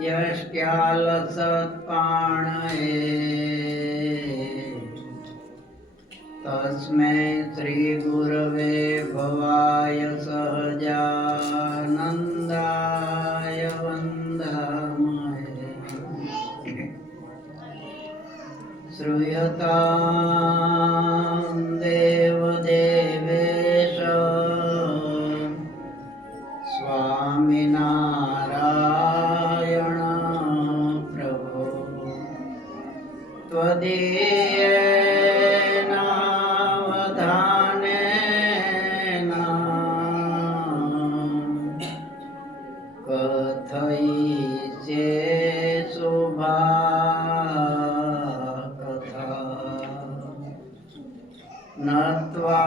यष्ट्यालसत्पाणये तस्मै श्री गुरवे भवाय सहजानन्दाय वन्दामहे। श्रूयतां देवदेवेश स्वामिनारायण प्रभो त्वदीयेनावधानेन कथयिष्ये शुभाकथा नत्वा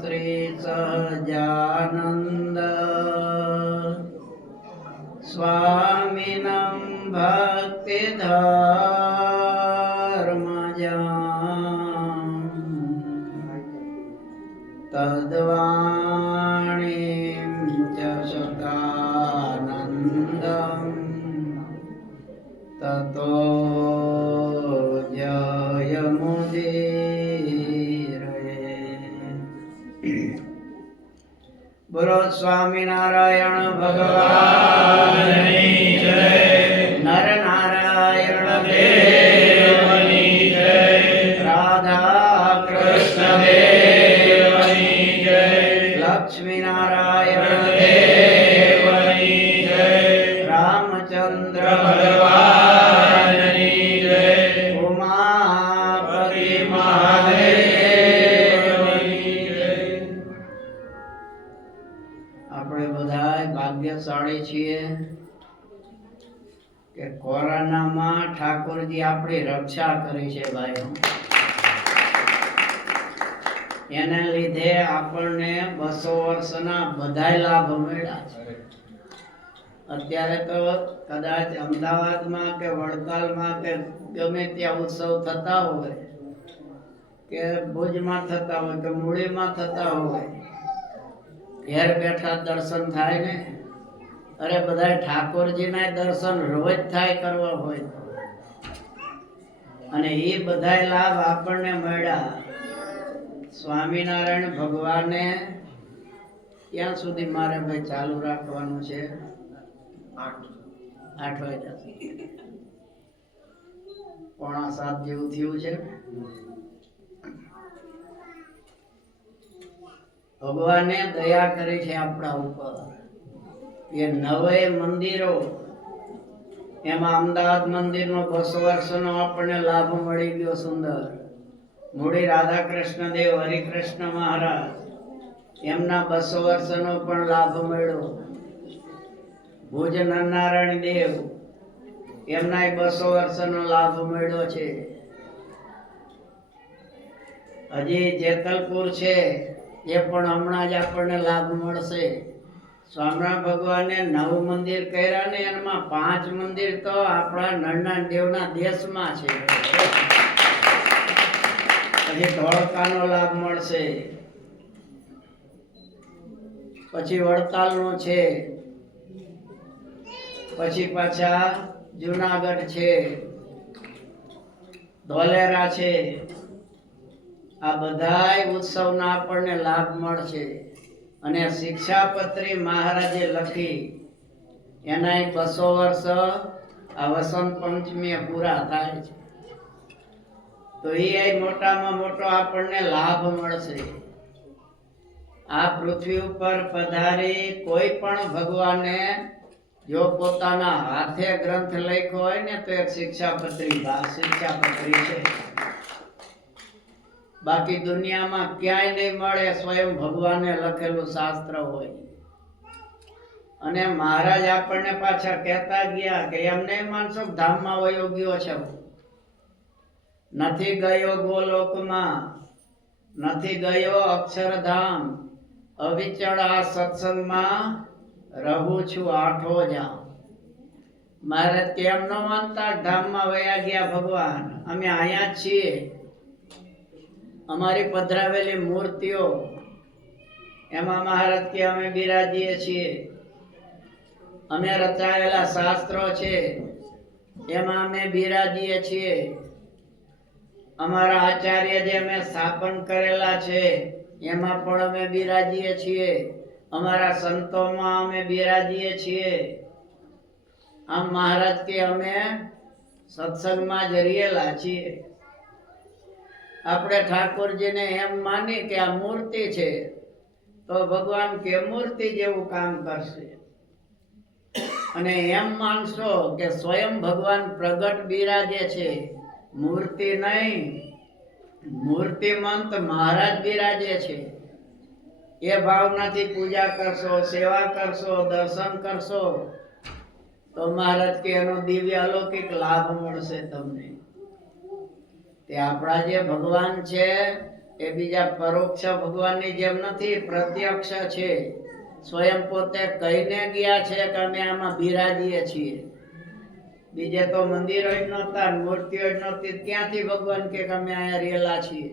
श्रीसहजानन्द स्वामिनं भक्तिधर्मजां तद्वाणीं च शतानन्दं ततो जयमुदीरये। बोलो स्वामीनारायण भगवान की जय। नर नारायण देव की जय। राधा कृष्ण देव की जय। लक्ष्मी नारायण देव की जय। रामचंद्र भगवान की जय। उमापति महादेव की जय। આપણે બધાય ભાગ્યશાળી છીએ કે કોરોનામાં ઠાકોરજી આપણી રક્ષા કરી છે ભાઈઓ। એને લીધે આપણને 200 વર્ષના બધાય લાભ મળ્યા છે। અત્યારે તો કદાચ અમદાવાદમાં કે વડતાલમાં કે ગમે ત્યાં ઉત્સવ થતા હોય કે ભુજમાં થતા હોય કે મૂળીમાં થતા હોય, ઘેર બેઠા દર્શન થાય ને। અરે બધા ઠાકોરજીના દર્શન રોજ થાય કરવા હોય, અને એ બધા લાભ આપણને મળ્યા। સ્વામિનારાયણ ભગવાને ક્યાં સુધી મારે ભાઈ ચાલુ રાખવાનું છે? 8 વાગ્યા, 6:45 જેવું થયું છે। ભગવાને દયા કરી છે આપણા ઉપર। એ 9 મંદિરો, એમાં અમદાવાદ મંદિરનો 200 વર્ષનો આપણને લાભ મળી ગયો સુંદર। મૂળી રાધા કૃષ્ણ દેવ હરિકૃષ્ણ મહારાજ, એમના 200 વર્ષનો પણ લાભ મળ્યો। ભુજ નરનારાયણ દેવ, એમના 200 વર્ષનો લાભ મળ્યો છે। હજી જેતલપુર છે, એ પણ હમણાં જ આપણને લાભ મળશે। સ્વામિનારાયણ ભગવાને 9 મંદિર કર્યા ને, એમાં 5 મંદિર તો આપણા નરનારાયણ દેવના દેશમાં છે। પછી ધોળકાનો લાભ મળશે, પછી વડતાલનો છે, પછી પાછા જુનાગઢ છે, ધોલેરા છે। આ બધાય ઉત્સવના આપણને લાભ મળશે। અને શિક્ષાપત્રી મહારાજે લખી, એના 200 વર્ષ આ વસંત પંચમીએ પૂરા થાય છે। તો એ મોટામાં મોટો આપણને લાભ મળશે। આ પૃથ્વી ઉપર પધારી કોઈ પણ ભગવાને જો પોતાના હાથે ગ્રંથ લખ્યો હોય ને, તો એક શિક્ષાપત્રી છે। બાકી દુનિયામાં ક્યાંય નહીં મળે સ્વયં ભગવાને લખેલું શાસ્ત્ર હોય। અને મહારાજ આપણને પાછા કહેતા ગયા કે એમ નહીં માનશો ધામમાં વયો ગયો છે, નથી ગયો ગોલોકમાં, નથી ગયો અક્ષરધામ, અવિચળ આ સત્સંગમાં રહું છું 8 જામ। મહારાજ કેમ ન માનતા? ધામમાં વયા ગયા ભગવાન, અમે અહીંયા જ છીએ। અમારી પધરાવેલી મૂર્તિઓ, એમાં મહારાજ કે અમે બિરાજીએ છીએ। અમે રચાયેલા શાસ્ત્રો છે એમાં અમે બિરાજીએ છીએ. અમારા આચાર્ય જે અમે સ્થાપન કરેલા છે એમાં પણ અમે બિરાજીએ છીએ. અમારા સંતોમાં અમે બિરાજીએ છીએ. આમ મહારાજ કે અમે સત્સંગમાં જ રહેલા છીએ. આપણે ઠાકોરજીને એમ માની કે આ મૂર્તિ છે તો ભગવાન કે મૂર્તિ જેવું કામ કરશે, અને એમ માનશો કે સ્વયં ભગવાન પ્રગટ બિરાજે છે, મૂર્તિ નહીં, મૂર્તિમંત મહારાજ બિરાજે છે. એ ભાવનાથી પૂજા કરશો, સેવા કરશો, દર્શન કરશો તો મહારાજ કે એનો દિવ્ય અલૌકિક લાભ મળશે તમને. તે આપણા જે ભગવાન છે એ બીજા પરોક્ષ ભગવાનની જેમ નથી, પ્રત્યક્ષ છે. સ્વયં પોતે કહીને ગયા છે કે અમે આમાં બિરાજીએ છીએ. બીજે તો મંદિરો જ નહોતા, મૂર્તિઓ જ નહોતી, ત્યાંથી ભગવાન કે અમે અહીંયા રહેલા છીએ.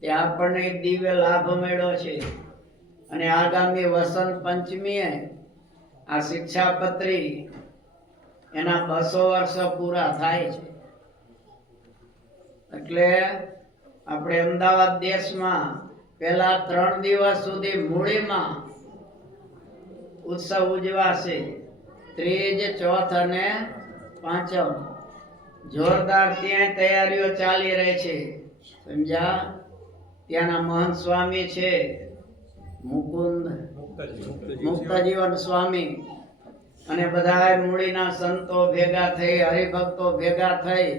તે આપણને એક દિવ્ય લાભ મળ્યો છે. અને આગામી વસંત પંચમીએ આ શિક્ષાપત્રી એના 200 વર્ષ પૂરા થાય છે. એટલે આપણે અમદાવાદ દેશમાં પહેલા 3 દિવસ સુધી મૂળીમાં ઉત્સવ ઉજવાશે. ત્રીજ, ચોથ અને પાંચમ જોરદાર ત્યાં તૈયારીઓ ચાલી રહી છે. સમજ્યા? ત્યાંના મહંત સ્વામી છે મુક્તજીવન સ્વામી અને બધા મૂળીના સંતો ભેગા થઈ, હરિભક્તો ભેગા થઈ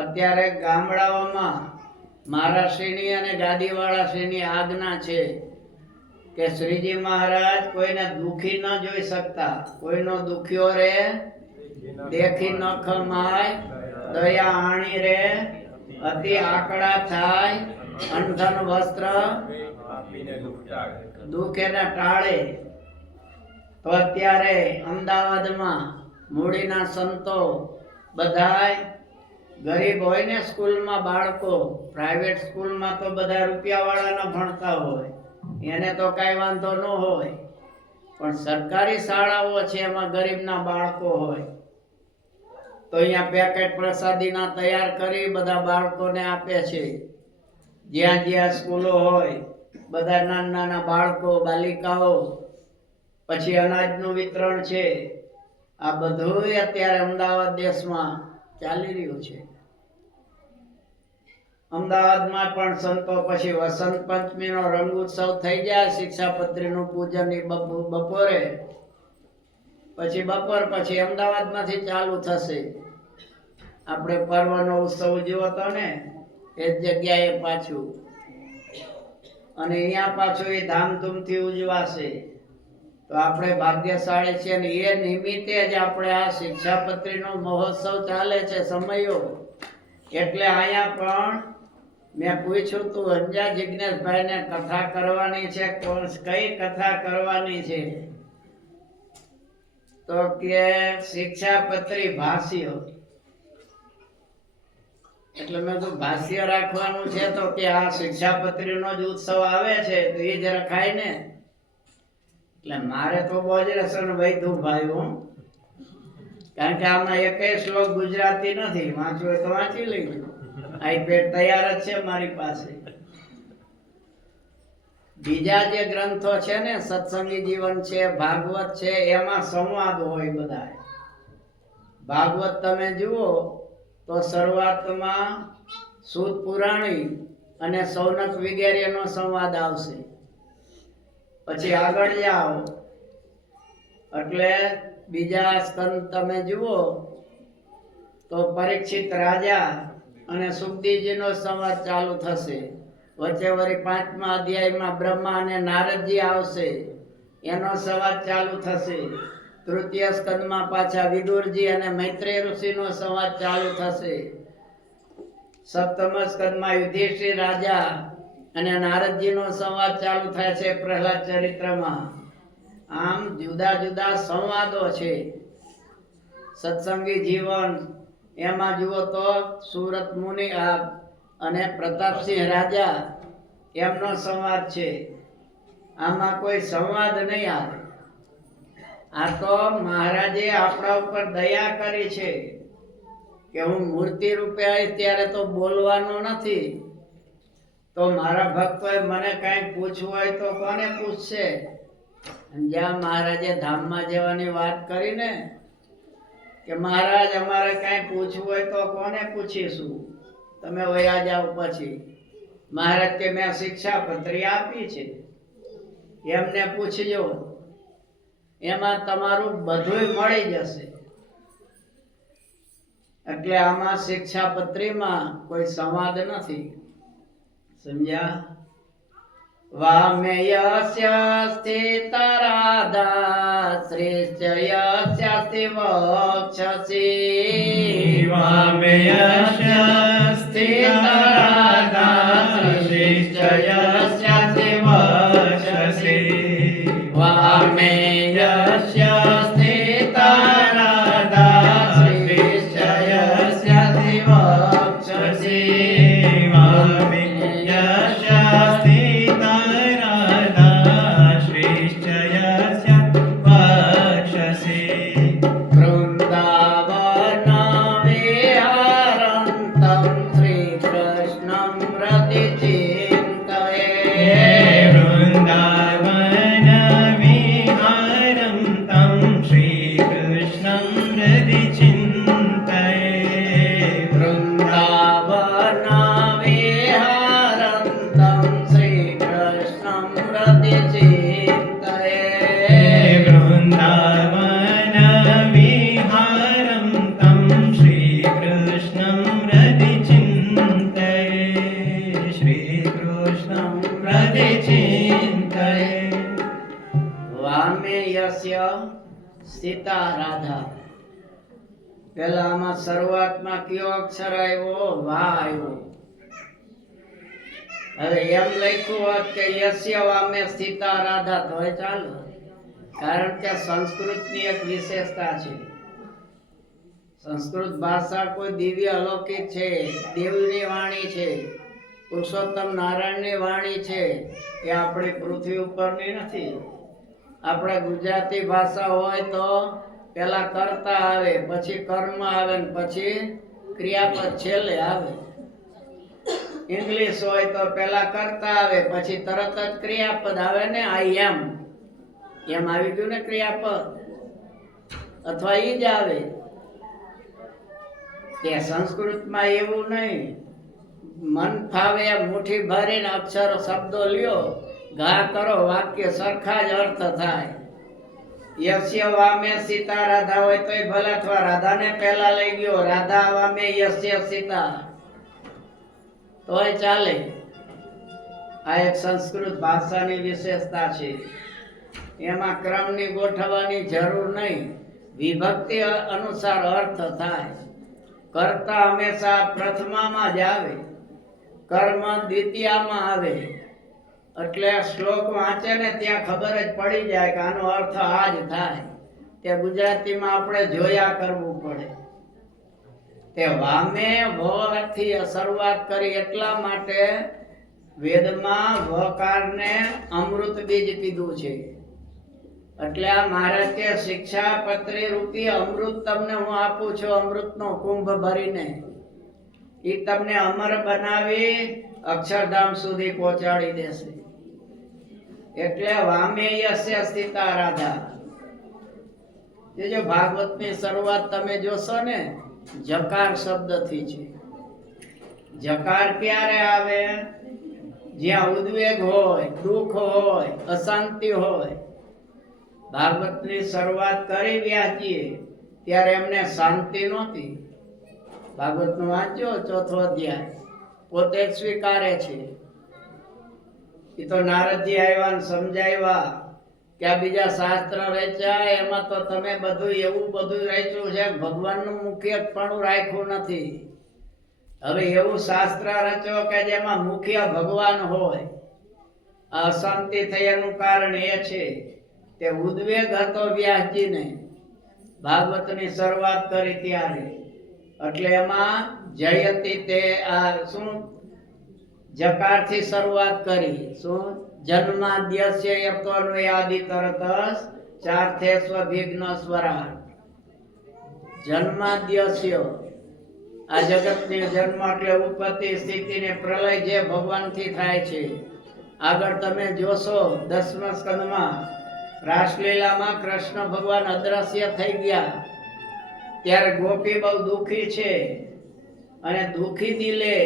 અત્યારે ગામડાઓમાં મહારાજશ્રીની અને ગાદીવાળાશ્રીની આજ્ઞા છે કે શ્રીજી મહારાજ કોઈને દુખી ન જોઈ શકતા. કોઈનો દુખ્યો રે દેખી ન ખમાય, દયા આણી રે અતિ આકડા થાય, અંધન વસ્ત્ર દુઃખ એને ટાળે. તો અત્યારે અમદાવાદમાં મૂળીના સંતો બધાય ગરીબ હોય ને, સ્કૂલમાં બાળકો પ્રાઇવેટ સ્કૂલમાં તો બધા રૂપિયાવાળાના ભણતા હોય, એને તો કાંઈ વાંધો ન હોય, પણ સરકારી શાળાઓ છે એમાં ગરીબના બાળકો હોય તો અહીંયા પેકેટ પ્રસાદીના તૈયાર કરી બધા બાળકોને આપે છે. જ્યાં જ્યાં સ્કૂલો હોય બધા નાના નાના બાળકો, બાલિકાઓ, પછી અનાજનું વિતરણ છે. આ બધું અત્યારે અમદાવાદ દેશમાં ચાલી રહ્યું છે. અમદાવાદમાં પણ સંતો પછી વસંત પંચમીનો રંગ ઉત્સવ થઈ જાય. શિક્ષાપત્રીનું પૂજન બપોરે, પછી બપોર પછી અમદાવાદમાંથી ચાલુ થશે. આપણે પર્વનો ઉત્સવ ઉજવ્યો હતો ને એ જગ્યાએ પાછું, અને અહીંયા પાછું એ ધામધૂમથી ઉજવાશે. તો આપણે ભાગ્યશાળી છીએ ને એ નિમિત્તે જ આપણે આ શિક્ષાપત્રીનો મહોત્સવ ચાલે છે સમયો. એટલે અહીંયા પણ મેં પૂછ્યું તું અંજા જિજ્ઞેશભાઈને કથા કરવાની છે, કઈ કથા કરવાની છે? તો કે શિક્ષાપત્રી ભાષ્ય. એટલે મેં તો ભાષ્ય રાખવાનું છે. તો કે આ શિક્ષાપત્રીનો જ ઉત્સવ આવે છે તો એ જ રખાય ને. એટલે મારે તો બોજરાસન વૈધું ભાઈ હું, કારણ કે આમાં એકેય શ્લોક ગુજરાતી નથી. વાંચવું હોય તો વાંચી લઈશું, આઈપેડ તૈયાર જ છે મારી પાસે. બીજા જે ગ્રંથો છે ને, સત્સંગી જીવન છે, ભાગવત છે, એમાં સંવાદ હોય બધા. ભાગવત તમે જુઓ તો શરૂઆતમાં સૂત પુરાણી અને સૌનક વગેરેનો સંવાદ આવશે. પછી આગળ જાઓ એટલે બીજા સ્કંદ તમે જુઓ તો પરીક્ષિત રાજા અને સુખદેવજીનો સંવાદ ચાલુ થશે. વચ્ચે વળી 5મા અધ્યાયમાં બ્રહ્મા અને નારદજી આવશે, એનો સંવાદ ચાલુ થશે. તૃતીય સ્કંદમાં પાછા વિદુરજી અને મૈત્રેય ઋષિનો સંવાદ ચાલુ થશે. સપ્તમ સ્કંદમાં યુધિષ્ઠિર રાજા અને નારદજીનો સંવાદ ચાલુ થાય છે પ્રહલાદ ચરિત્રમાં. આમ જુદા જુદા સંવાદો છે. સત્સંગી જીવન એમાં જુઓ તો સુરત મુનિ અને પ્રતાપસિંહ રાજા એમનો સંવાદ છે. આમાં કોઈ સંવાદ નહીં આવે. આ તો મહારાજે આપણા ઉપર દયા કરી છે કે હું મૂર્તિ રૂપે આવીશ ત્યારે તો બોલવાનો નથી, તો મારા ભક્તોએ મને કઈ પૂછવું હોય તો કોને પૂછશે? જ્યાં મહારાજે ધામમાં જવાની વાત કરી ને કે મહારાજ અમારે કઈ પૂછવું હોય તો કોને પૂછીશું, તમે વયા જાઓ. પછી મહારાજ કે મેં શિક્ષાપત્રી આપી છે, એમને પૂછજો, એમાં તમારું બધું મળી જશે. એટલે આમાં શિક્ષાપત્રીમાં કોઈ સંવાદ નથી, સમજ્યા? વામેયસ્ય સ્થિતા રાધા શ્રેષ્ઠયસ્ય વક્ષસી. વામેયસ્ય સ્થિતા રાધા શ્રેષ્ઠયસ્ય વક્ષસી. વામેયસ્ય સ્થિતા રાધા શ્રેષ્ઠયસ્ય વક્ષસી. વામેયસ્ય સ્થિતા રાધા શ્રેષ્ઠયસ્ય વક્ષસી. વૃંદાવન વિહારંતં શ્રી કૃષ્ણં રતિચિંતયે. વૃંદાવન વિહારં तं શ્રીકૃષ્ણં હૃદિ ચિંતયે. વૃંદાવન વિહારંતં શ્રી કૃષ્ણં રતિચિંતયે. વૃંદાવન વિહારં तं શ્રીકૃષ્ણં હૃદિ ચિંતયે. શ્રીકૃષ્ણં હૃદિ ચિંતયે. વામેયસ્ય સ્થિતા રાધા. પેલા આમાં શરૂઆતમાં કયો અક્ષર આવ્યો? વા આવ્યો. હવે એમ લખ્યું હોત કે યસ્ય વામે સ્થિતા રાધા તો ચાલો, કારણ કે સંસ્કૃતની એક વિશેષતા છે. સંસ્કૃત ભાષા કોઈ દિવ્ય અલૌકિક છે, દેવની વાણી છે, પુરુષોત્તમ નારાયણની વાણી છે, એ આપણી પૃથ્વી ઉપરની નથી. આપણે ગુજરાતી ભાષા હોય તો પેલા કર્તા આવે, પછી કર્મ આવે ને પછી ક્રિયાપદ છેલ્લે આવે. ઇંગ્લિશ હોય તો પેલા કર્તા આવે, પછી તરત જ ક્રિયાપદ આવે ને, આઈ એમ આવી ગયું ને ક્રિયાપદ, અથવા ઈ જ આવે. તે સંસ્કૃતમાં એવું નહીં, મન ફાવે એમ મુઠ્ઠી ભરીને અક્ષરો શબ્દો લ્યો, ઘા કરો, વાક્ય સરખા જ અર્થ થાય. યસ્ય વામે સીતા રાધા હોય તોય ભલે, અથવા રાધાને પહેલા લઈ ગયો, રાધા વામે યસ્ય સીતા તોય ચાલે. આ એક સંસ્કૃત ભાષાની વિશેષતા છે. એમાં ક્રમની ગોઠવવાની જરૂર નહીં, વિભક્તિ અનુસાર અર્થ થાય. કર્તા હંમેશા પ્રથમામાં જ આવે, કર્મ દ્વિતીયામાં આવે. એટલે શ્લોક વાંચે ને ત્યાં ખબર જ પડી જાય કે આનો અર્થ આ જ થાય. તે ગુજરાતીમાં આપણે જોયા કરવું પડે. તે વામે વથી શરૂઆત કરી એટલા માટે વેદમાં વકારને અમૃત બીજ કીધું છે. એટલે આ મહારાજ કે શિક્ષાપત્રી રૂપી અમૃત તમને હું આપું છું, અમૃતનો કુંભ ભરીને. એ તમને અમર બનાવી અક્ષરધામ સુધી પહોંચાડી દેશે. એટલે વામેયસ્ય સ્થિતા રાધા. એ જો ભાગવતની શરૂઆત તમે જોશો ને, જકાર શબ્દથી છે. જકાર ક્યારે આવે? જ્યાં ઉદ્વેગ હોય, દુઃખ હોય, અશાંતિ હોય. ભાગવતની શરૂઆત કરી વ્યાસજીએ ત્યારે એમને શાંતિ નહોતી. ભાગવતનું વાંચો, ચોથો અધ્યાય, પોતે જ સ્વીકારે છે. એ તો નારદજી આવ્યા ને સમજાવ્યા કે આ બીજા શાસ્ત્ર રચ્યા, એમાં તો તમે બધું એવું બધું રચ્યું છે, ભગવાનનું મુખ્યપણું રાખ્યું નથી. હવે એવું શાસ્ત્ર રચો કે જેમાં મુખ્ય ભગવાન હોય. આ અશાંતિ થયાનું કારણ એ છે તે ઉદ્વેગ હતો વ્યાસજીને ભાગવતની શરૂઆત કરી ત્યારે. એટલે એમાં જયતી તે આ શું જકારથી શરૂઆત કરી. શું? જન્માદ્યસ્ય યતોન્વયાદિ તરત ચાર્થે સ્વવિઘ્ન સ્વરાટ જન્માદ્યસ્ય આ જગતની જન્મ એટલે ઉત્પત્તિ સ્થિતિ ને પ્રલય જે ભગવાનથી થાય છે. આગળ તમે જોશો 10મા સ્કંદમાં રાસલીલામાં કૃષ્ણ ભગવાન અદ્રશ્ય થઈ ગયા ત્યારે ગોપી બહુ દુઃખી છે અને દુઃખી દિલે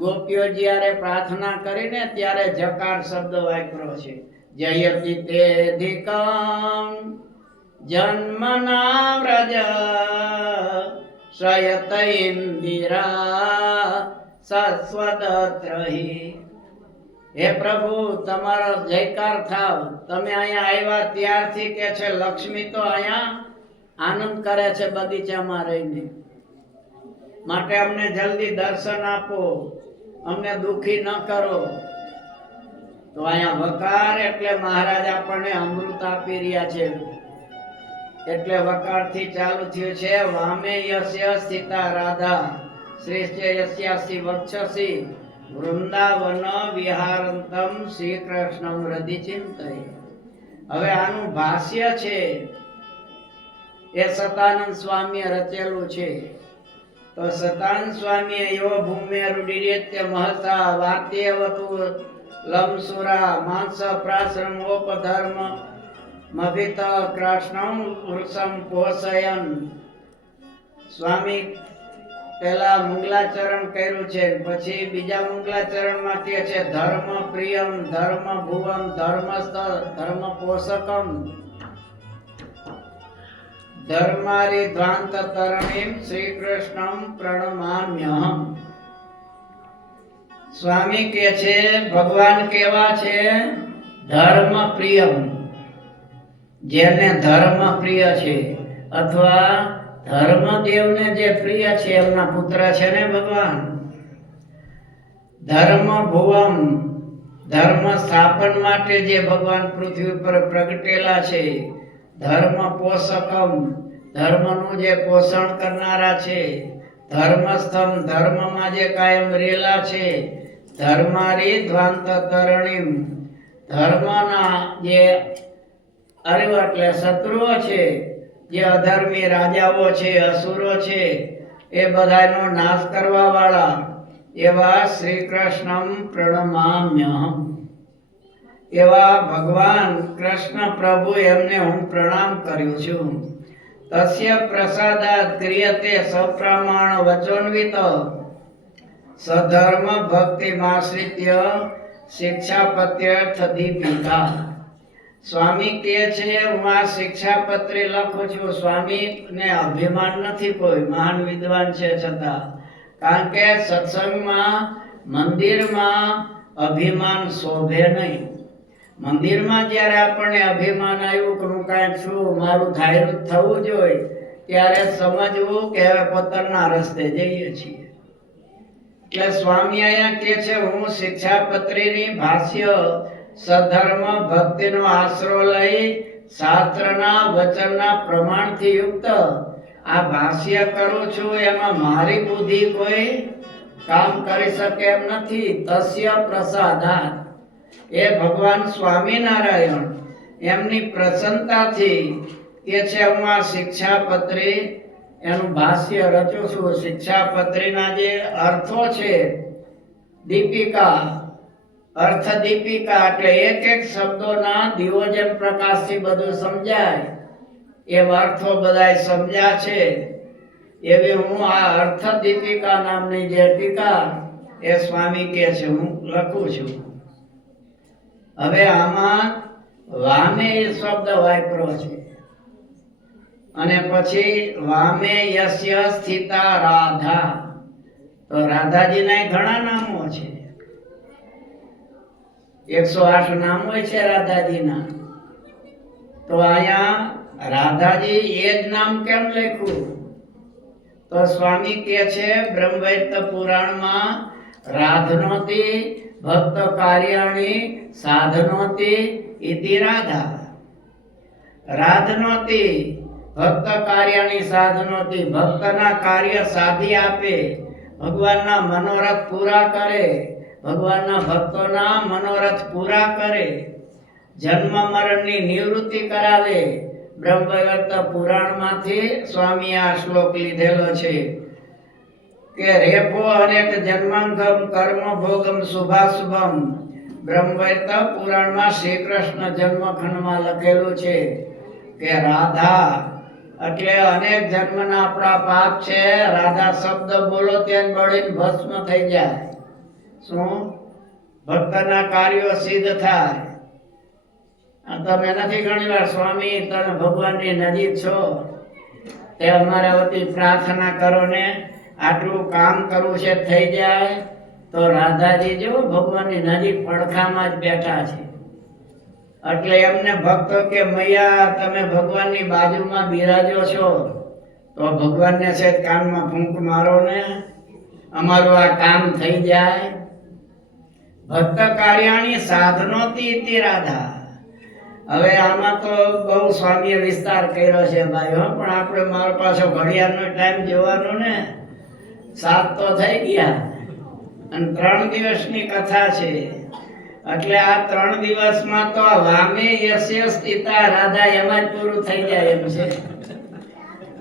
ગોપીઓ જ્યારે પ્રાર્થના કરીને ત્યારે જકાર શબ્દ વાપર્યો છે. જયતિ તેધિકં જન્મના વ્રજ શ્રયત ઇન્દિરા સસ્વદત્રહિ. હે પ્રભુ તમારો જયકાર થાવ. તમે અહીંયા આવ્યા ત્યારથી કે છે લક્ષ્મી તો અહીંયા આનંદ કરે છે બગીચામાં રહીને, માટે અમને જલ્દી દર્શન આપો, અમને દુખી ન કરો. તો અહીંયા વકાર એટલે મહારાજ આપણને અમૃત આપી રહ્યા છે એટલે વકારથી ચાલુ થયું છે. વામે યસ્ય સ્થિતા રાધા શ્રેષ્ઠ યસ્યાસી વક્ષસી વૃંદાવન વિહારંતમ શ્રી કૃષ્ણમ હૃદય ચિંતય. હવે આનું ભાષ્ય છે એ સતાનંદ સ્વામીએ રચેલું છે. તો સતાનંદ સ્વામીએ યો ભૂમ્ય રૂઢિરેત્ય મહસા વાત્યવતુ લમસુરા માંસ પ્રાશ્રમોપધર્મ મભિત કૃષ્ણમ વૃક્ષમ પોષયન. સ્વામી પહેલા મંગલાચરણ કર્યું છે, પછી બીજા મંગલાચરણમાં કહે છે ધર્મ પ્રિયમ ધર્મ ભુવમ ધર્મસ્થ ધર્મ પોષકમ ધર્મારી ધ્વાંત તરણીમ શ્રી કૃષ્ણમ પ્રણમામ્યહમ. સ્વામી કહે છે ભગવાન કેવા છે? ધર્મ પ્રિયમ. જેને ધર્મ પ્રિય છે અથવા ધર્મદેવને જે પ્રિય છે એમના પુત્ર છે ને ભગવાન. ધર્મ ભુવમ ધર્મ સ્થાપન માટે જે ભગવાન પૃથ્વી ઉપર પ્રગટેલા છે. ધર્મ પોષકમ ધર્મનું જે પોષણ કરનારા છે. ધર્મસ્થમ ધર્મમાં જે કાયમ રહેલા છે. ધર્મારી ધ્વાંત તરણીમ ધર્મના જે અરે એટલે શત્રુઓ છે, જે અધર્મી રાજાઓ છે, અસુરો છે, એ બધાનો નાશ કરવા વાળા એવા શ્રી કૃષ્ણમ પ્રણમામ્યહમ. એવા ભગવાન કૃષ્ણ પ્રભુ એમને હું પ્રણામ કરું છું. તસ્ય પ્રસાદાત ક્રિયતે સપ્રમાણ વચોન્વિત સધર્મ ભક્તિ માશ્રિત્ય શિક્ષાપત્યર્થ દીપિકા. સ્વામી કહે છે હું આ શિક્ષાપત્રી લખું છું. સ્વામી ને અભિમાન નથી, કોઈ મહાન વિદ્વાન છે છતાં, કારણ કે સત્સંગમાં મંદિરમાં અભિમાન શોભે નહીં. મંદિરમાં જ્યારે આપણને અભિમાન આવ્યું કે હું કાંઈ છું, મારું ધાર્યું થવું જોઈએ, ત્યારે સમજવું કે હવે પતનના રસ્તે જઈએ છીએ. એટલે સ્વામી અહીંયા કહે છે હું શિક્ષાપત્રીની ભાષ્ય સધર્મ ભક્તિનો આશરો લઈ શાસ્ત્રના વચનના પ્રમાણથી યુક્ત આ ભાષ્ય કરું છું. એમાં મારી બુદ્ધિ કોઈ કામ કરી શકે એમ નથી. તસ્ય પ્રસાદાત એ ભગવાન સ્વામિનારાયણ એમની પ્રસન્નતાથી કે છે હું આ શિક્ષાપત્રી એનું ભાષ્ય રચું છું. શિક્ષાપત્રીના જે અર્થો છે દીપિકા, અર્થ દીપિકા એટલે એક એક શબ્દોના દિવોજન પ્રકાશથી બધું સમજાય એવા અર્થો બધાય સમજ્યા છે. એવી હું આ અર્થ દીપિકા નામની જે ટીકા એ સ્વામી કહે છે હું લખું છું. હવે આમાં વામે એ શબ્દ વાપરો છે અને પછી વામે યસ્ય સ્થિતા રાધા. તો રાધાજીના ઘણા નામો છે, 108 નામ હોય છે રાધાજીના. તો અહીંયા રાધાજી એ જ નામ કેમ લખ્યું? તો સ્વામી કહે છે બ્રહ્મવૈત પુરાણમાં રાધનોતી ભક્ત કાર્યાણી સાધનોતી ઇતિ રાધા. રાધનોતી ભક્ત કાર્યાણી સાધનોતી ભક્તના કાર્ય સાધી આપે, ભગવાનના મનોરથ પૂરા કરે, ભગવાનના ભક્તોના મનોરથ પૂરા કરે, જન્મ મરણની નિવૃત્તિ કરાવે, બ્રહ્મવૈવર્ત પુરાણમાંથી સ્વામી આ શ્લોક લીધેલો છે કે રેપો અનેક જન્માંગમ કર્મ ભોગમ શુભાશુભમ. બ્રહ્મવૈવર્ત પુરાણમાં શ્રી કૃષ્ણ જન્મખંડમાં લખેલું છે કે રાધા એટલે અનેક જન્મના આપણા પાપ છે. રાધા શબ્દ બોલો ત્યાં બળીને ભસ્મ થઈ જાય. શું? ભક્તના કાર્યો સિદ્ધ થાય. આ તમે નથી ઘણીવાર સ્વામી તમે ભગવાનની નજીક છો તે અમારા વતી પ્રાર્થના કરો ને આટલું કામ કરવું છે થઈ જાય. તો રાધાજી જો ભગવાનની નજીક પડખામાં જ બેઠા છે. એટલે એમને ભક્તો કે મૈયા તમે ભગવાનની બાજુમાં બિરાજો છો તો ભગવાનને છે કાનમાં ફૂંક મારો ને અમારું આ કામ થઈ જાય. ભક્ત કાર્યાણી સાધનોતી ઇતિ રાધા. હવે આમાં તો બહુ સ્વામીએ વિસ્તાર કર્યો છે ભાઈ હો, પણ આપણે મારો પાછો ઘડિયાળનો ટાઈમ જોવાનો ને 7 તો થઈ ગયા અને 3 દિવસની કથા છે. એટલે આ 3 દિવસમાં તો વામે યસ્ય સ્થિતા રાધા એમાં જ પૂરું થઈ જાય એમ છે.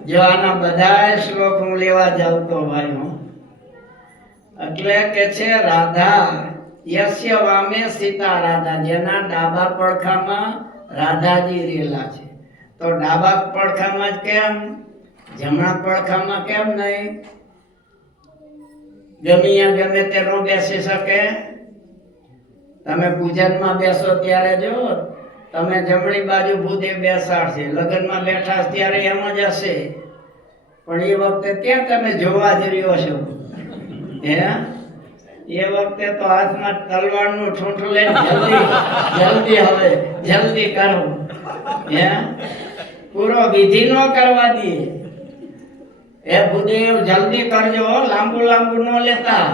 જો આના બધા શ્લોક હું લેવા જાઉં તો ભાઈ હું એટલે કે છે રાધા યસ્ય વામે સ્થિતા રાધા, જેના ડાબા પડખામાં રાધાજી રહેલા છે. તો ડાબા પડખામાં જ કેમ, જમણા પડખામાં કેમ નહીં? ગમે તે નો બેસી શકે. તમે પૂજનમાં બેસો ત્યારે જો તમે જમણી બાજુ ભૂદેવ બેસાડશે, લગ્નમાં બેઠા ત્યારે એમ જ હશે, પણ એ વખતે ક્યાં તમે જોવા જ રહ્યો છો? હે, એ વખતે તો હાથમાં તલવારનું ઠૂંઠું લઈને જલ્દી કરો. હે, પૂરો વિધિ નો કરવા દે. એ ભૂદેવ જલ્દી કરજો, લાંબુ ન લેતા.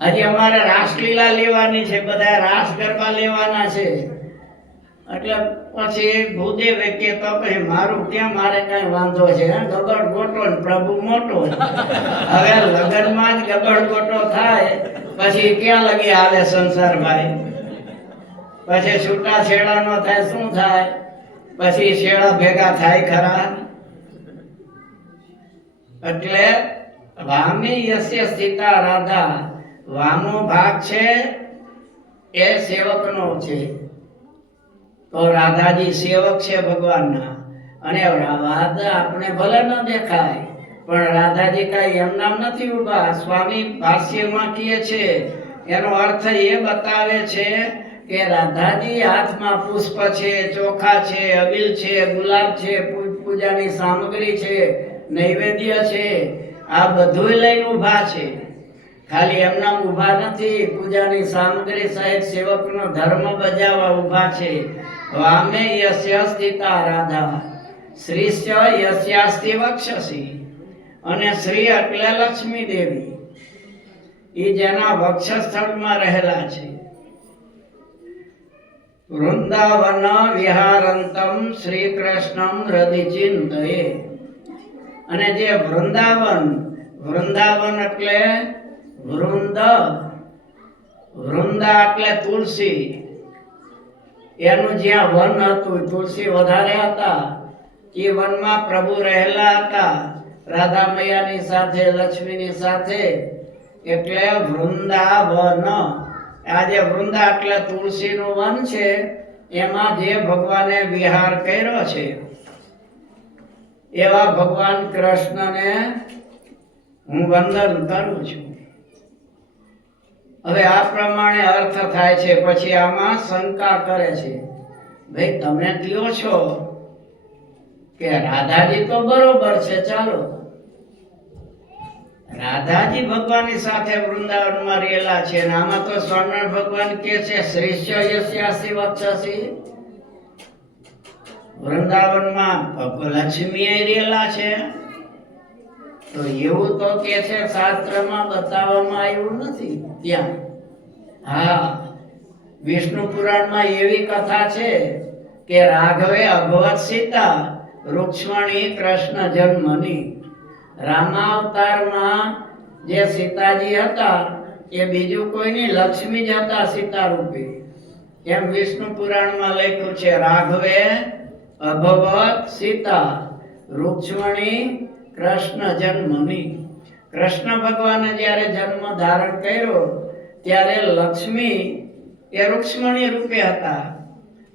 હજી અમારે રાસલીલા લેવાની છે, બધા રાસ ગરબા લેવાના છે. એટલે પછી ભૂદેવ કે તો પછી મારું ક્યાં, મારે કઈ વાંધો છે? ગબડ ગોટો ને પ્રભુ મોટો. હવે લગ્નમાં જ ગબડ ગોટો થાય પછી ક્યાં લગી હાલે સંસાર ભાઈ? પછી છૂટા છેડા નો થાય શું થાય? પછી શેડા ભેગા થાય ખરા? એટલે વામે યસ્ય સ્થિતા રાધા, વામો ભાગ છે એ સેવકનો છે. તો રાધાજી સેવક છે ભગવાનના. અને રાધા આપણે ભલે ન દેખાય પણ રાધાજી કઈ એમ નામ નથી ઉભા. સ્વામી ભાષ્યમાં કહે છે એનો અર્થ એ બતાવે છે કે રાધાજી હાથમાં પુષ્પ છે, ચોખા છે, અબીલ છે, ગુલાબ છે, પૂજાની સામગ્રી છે, નૈવેદ્ય છે, આ બધું લઈને ઊભા છે. ખાલી એમના ઊભા નથી, પૂજાની સામગ્રી સહિત સેવકનો ધર્મ બજાવવા ઊભા છે. વામે યસ્ય સ્થિતા રાધા, શ્રીસ્ય યસ્યાસ્તિ વક્ષસી. અને શ્રી એટલે લક્ષ્મી દેવી, એ જેના વક્ષસ્થળમાં રહેલા છે. વૃંદાવન વિહારંતમ શ્રી કૃષ્ણમ હૃદય ચિંતયે. અને જે વૃંદાવન એટલે વૃંદા એટલે તુલસી, એનું જ્યાં વન હતું, તુલસી વધારે હતા, એ વનમાં પ્રભુ રહેલા હતા રાધા મૈયાની સાથે, લક્ષ્મીની સાથે. એટલે વૃંદાવન. આજે વૃંદા એટલે તુલસીનું વન છે, એમાં જે ભગવાને વિહાર કર્યો છે એવા ભગવાન કૃષ્ણને હું વંદન કરું છું. હવે આ પ્રમાણે અર્થ થાય છે. પછી આમાં શંકા કરે છે, ભાઈ તમે કહો છો કે રાધાજી તો બરોબર છે, ચાલો રાધાજી ભગવાનની સાથે વૃંદાવનમાં રહેલા છે, અને આમાં તો સ્વામિનારાયણ ભગવાન કે છે શ્રીસ્ય યસ્યાસી વક્ષસી. વૃંદાવનમાં લક્ષ્મી રહેલા છે, તો એવું તો કે છે શાસ્ત્રમાં બતાવવામાં આવ્યું નથી ત્યાં. હા, વિષ્ણુ પુરાણમાં એવી કથા છે કે રાઘવે અભવત સીતા રૂક્ષ્મણી કૃષ્ણ જન્મની. રામાવતારમાં જે સીતાજી હતા એ બીજું કોઈ નહીં, લક્ષ્મી જ હતા સીતા રૂપી. એમ વિષ્ણુ પુરાણમાં લખ્યું છે રાઘવે અભવત સીતા રૂક્ષ્મણી કૃષ્ણ જન્મની. કૃષ્ણ ભગવાને જ્યારે જન્મ ધારણ કર્યો ત્યારે લક્ષ્મી એ રૂક્ષ્મણી રૂપે હતા.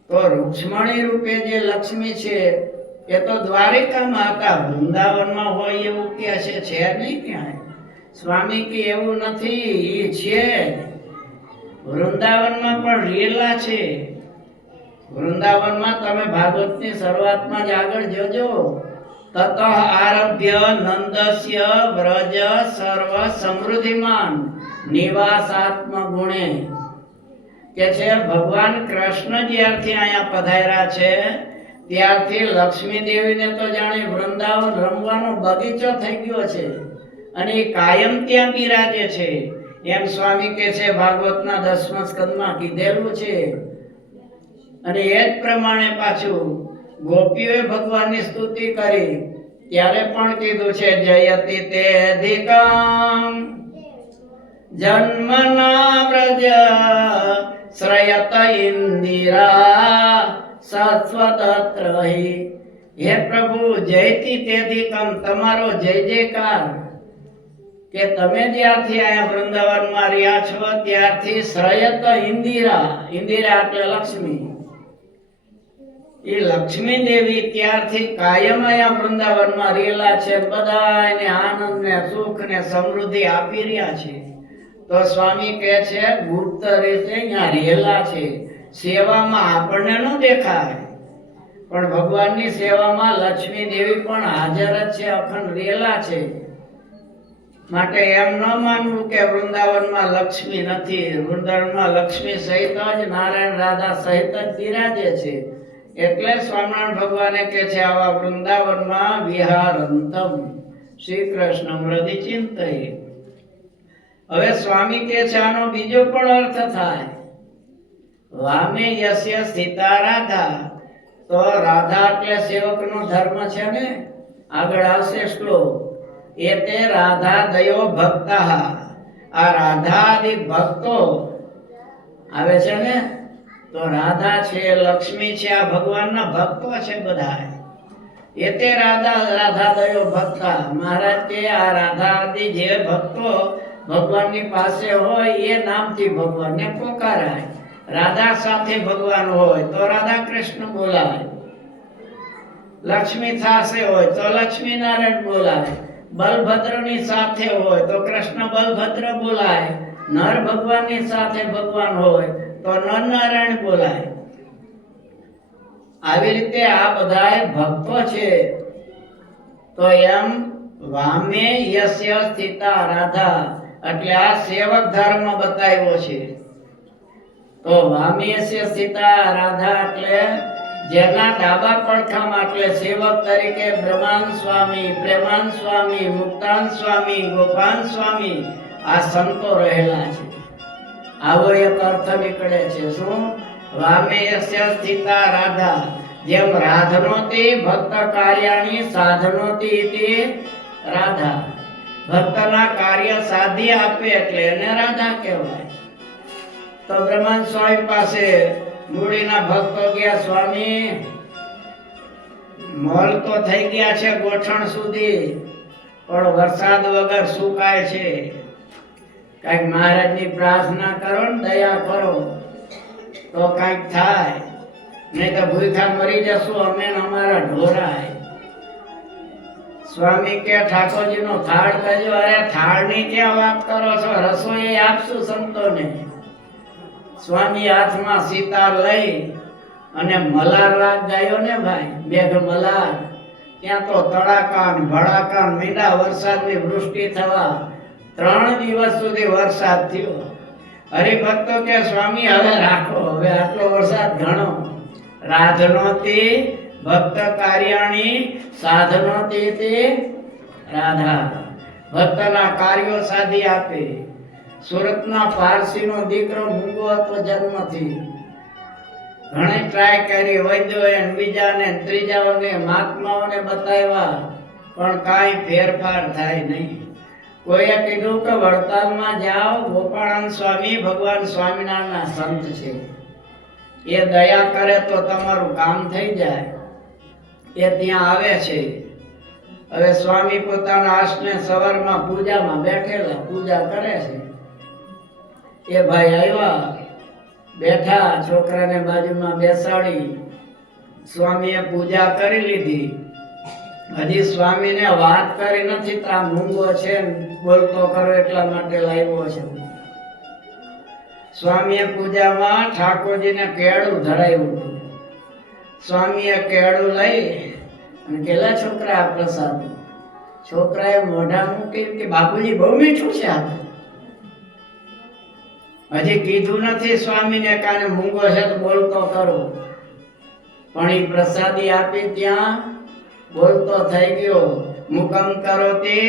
તો રૂક્ષ્મણી રૂપે જે લક્ષ્મી છે એ તો દ્વારિકામાં હતા, વૃંદાવનમાં હોય એવું કે છે નહીં ક્યાંય. સ્વામી કે એવું નથી, એ છે વૃંદાવનમાં પણ રેલા છે. વૃંદાવનમાં તમે ભાગવતની શરૂઆતમાં જ આગળ જોજો, તત આરભ્ય નંદસ્ય વ્રજ સર્વ સમૃદ્ધિમાન નિવાસાત્મ ગુણે કે છે ભગવાન કૃષ્ણ જ્યારથી અહીંયા પધાર્યા છે ત્યારથી લક્ષ્મી દેવીને તો જાણે વૃંદાવન રમવાનો બગીચો થઈ ગયો છે અને એ કાયમ ત્યાં બિરાજે છે. એમ સ્વામી કે છે ભાગવતના 10મા સ્કંદમાં કીધેલું છે. અને એ જ પ્રમાણે પાછું ગોપીઓએ ભગવાનની સ્તુતિ કરી ત્યારે પણ કીધું છે જયતિ તે અધિકમ જન્મના વ્રજ શ્રયત ઇન્દિરા સત્વતત્ર હિ. હે પ્રભુ જયતિ તેધિકમ, તમારો જય જયકાર કે તમે જ્યારથી આયા વૃંદાવનમાં રહ્યા છો ત્યારથી શ્રયત ઇન્દિરા, ઇન્દિરા એટલે લક્ષ્મી, એ લક્ષ્મી દેવી ત્યારથી કાયમ અહીંયા વૃંદાવનમાં રહેલા છે, બધાને આનંદ ને સુખ ને સમૃદ્ધિ આપી રહ્યા છે. તો સ્વામી કહે છે ગુપ્ત રીતે અહીંયા રહેલા છે. સેવામાં આપણને ન દેખાય પણ ભગવાનની સેવામાં લક્ષ્મી દેવી પણ હાજર જ છે, અખંડ રહેલા છે. માટે એમ ન માનવું કે વૃંદાવનમાં લક્ષ્મી નથી. વૃંદાવનમાં લક્ષ્મી સહિત જ નારાયણ રાધા સહિત જ બિરાજે છે. એટલે સ્વામિનારાયણ ભગવાને કે છે આવા વૃંદાવનમાં વિહારંતમ શ્રી કૃષ્ણ મૃદિ ચિંતય. હવે સ્વામી કે છે આનો બીજો પણ અર્થ થાય. વામે યસ્ય સ્થિતા રાધા, તો રાધા એટલે સેવકનો ધર્મ છે ને, આગળ આવશે શ્લોક. એ તે રાધા દયો ભક્તા, આ રાધા આદિ ભક્તો આવે છે ને, તો રાધા છે, લક્ષ્મી છે, આ ભગવાનના ભક્તો છે બધા. એ તે રાધા દયો ભક્તા, મહારાજ કે આ રાધા આદિ જે ભક્તો ભગવાનની પાસે હોય એ નામથી ભગવાનને પોકારાય. રાધા સાથે ભગવાન હોય તો રાધા કૃષ્ણ બોલાય, લક્ષ્મી સાથે હોય તો લક્ષ્મી નારાયણ બોલાય, બલભદ્રની સાથે હોય તો કૃષ્ણ બલભદ્ર બોલાય, નર ભગવાનની સાથે ભગવાન હોય તો નર નારાયણ બોલાય. આવી રીતે આ બધા ભક્તો છે. તો એમ વામે યસ્ય સ્થિતા રાધા એટલે આ સેવક ધર્મ બતાવ્યો છે. તો વામે યસ્ય સ્થિતા રાધા એટલે જેના ડાબા પડખામાં એટલે સેવક તરીકે બ્રહ્માન સ્વામી, પ્રેમાન સ્વામી, મુક્તાન સ્વામી, ગોપાન સ્વામી આ સંતો રહેલા છે. આવો એક અર્થ નીકળે છે. શું? વામે યસ્ય સ્થિતા રાધા, જેમ રાધનોતિ ભક્ત કાર્યાણી સાધનોતિ ઇતિ રાધા, ભક્તના કાર્ય સાધી આપે એટલે એને રાધા કહેવાય. તો બ્રહ્માન સ્વામી પાસે મૂળીના ભક્તો ગયા, સ્વામી મોલ તો થઈ ગયા છે ગોઠણ સુધી, પણ વરસાદ વગર સુકાય છે. કઈક મહારાજની પ્રાર્થના કરો ને, દયા કરો તો કઈક થાય, નહીં તો ભૂખ્યા મરી જશું અમે ને અમારા ઢોરાય. સ્વામી કે ઠાકોરજીનો થાળ કરજો. અરે થાળની ક્યાં વાત કરો છો, રસોઈ આપશું સંતોને. સ્વામી હાથમાં સિતાર લઈ અને મલાર રાગ ગાયો ને ભાઈ, મેઘ મલાર. ત્યાં તો તડાકા ને ભડાકા ને મીંડા વરસાદની વૃષ્ટિ થવા 3 દિવસ સુધી વરસાદ થયો. હરિભક્તો કે સ્વામી હવે રાખો, હવે આટલો વરસાદ ઘણો. રાધનોતિ ભક્ત કાર્યાણી સાધનોતિ તે રાધા, ભક્તના કાર્યો સાધી આપે. સુરતના પારસીનો દીકરો મૂંગો હતો જન્મથી. ઘણી ટ્રાય કરી, વૈદ્યોએ બીજાને ત્રીજાઓને મહાત્માઓને બતાવ્યા પણ કાંઈ ફેરફાર થાય નહીં. કોઈએ કીધું કે વડતાલમાં જાઓ, ગોપાળાન સ્વામી ભગવાન સ્વામિનારાયણના સંત છે, એ દયા કરે તો તમારું કામ થઈ જાય. એ ત્યાં આવે છે. હવે સ્વામી પોતાના આસને સવારમાં પૂજામાં બેઠેલા પૂજા કરે છે. એ ભાઈ આવ્યા, બેઠા, છોકરાને બાજુમાં બેસાડી સ્વામીએ પૂજા કરી લીધી. હજી સ્વામીને વાત કરી નથી તો આ મૂંગો છે ને બોલતો કરો એટલા માટે લાવ્યો છે. સ્વામીએ પૂજામાં ઠાકોરજીને કેળું ધરાવ્યું હતું. સ્વામીએ કેળું લઈ અને કેલા છોકરા આ પ્રસાદ. છોકરાએ મોઢા મૂકી કે બાપુજી બહુ મીઠું છે આ તો. હજી કીધું નથી સ્વામીને કાને મૂંગો છે તો બોલતો કરો, પણ એ પ્રસાદી આપી ત્યાં બોલતો થઈ ગયો. મુકમ કરોતિ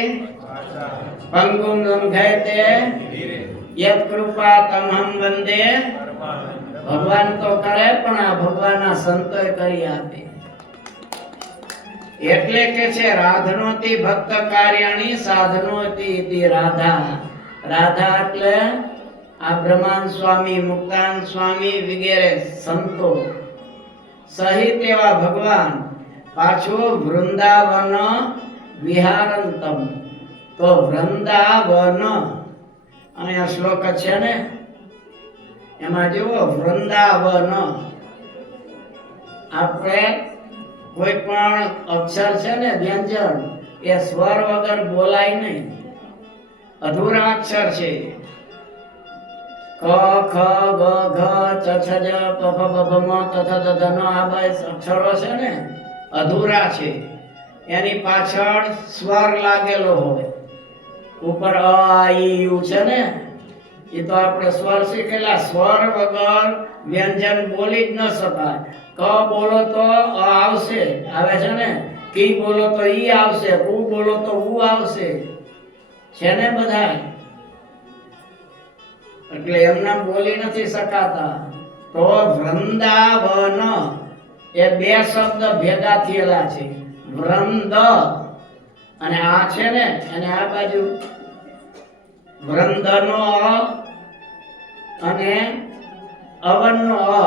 પંગુમ લંઘયતે યત કૃપા તમહમ વંદે. ભગવાન તો કરે પણ આ ભગવાનના સંતોય કરી આપે. એટલે કે છે રાધનોતિ ભક્ત કાર્યાણી સાધનોતિ ઇતિ રાધા. રાધા એટલે આ બ્રહ્માન સ્વામી, મુક્તાન સ્વામી વગેરે સંતો સહિત એવા ભગવાન. પાછું વૃંદાવન વિહારંતમ. તો વૃંદાવન અહીંયા શ્લોક છે ને, એમાં જુઓ વૃંદાવન. આપણે કોઈ પણ અક્ષર છે ને વ્યંજન એ સ્વર વગર બોલાય નહીં, અધૂરા અક્ષર છે. ક ખ ગ ઘ ચ છ જ પ ફ બ ભ મ ત થ દ ધ ન આ બે અક્ષરો છે ને અધૂરા છે. એની પાછળ સ્વર લાગેલો હોય. ઉપર અ આ ઈ યુ છે ને, એ તો આપણે સ્વર શીખેલા. સ્વર વગર વ્યંજન બોલી જ ન શકાય. ક બોલો તો અ આવશે, આવે છે ને. કી બોલો તો ઈ આવશે, ઉ બોલો તો ઉ આવશે, છે ને બધાય. એટલે એમના બોલી નથી શકાતા. તો વૃંદાવન એ બે શબ્દ ભેગા થયેલા છે. વૃંદ અને આ છે ને, અને આ બાજુ વૃંદનો અ અને અવનનો અ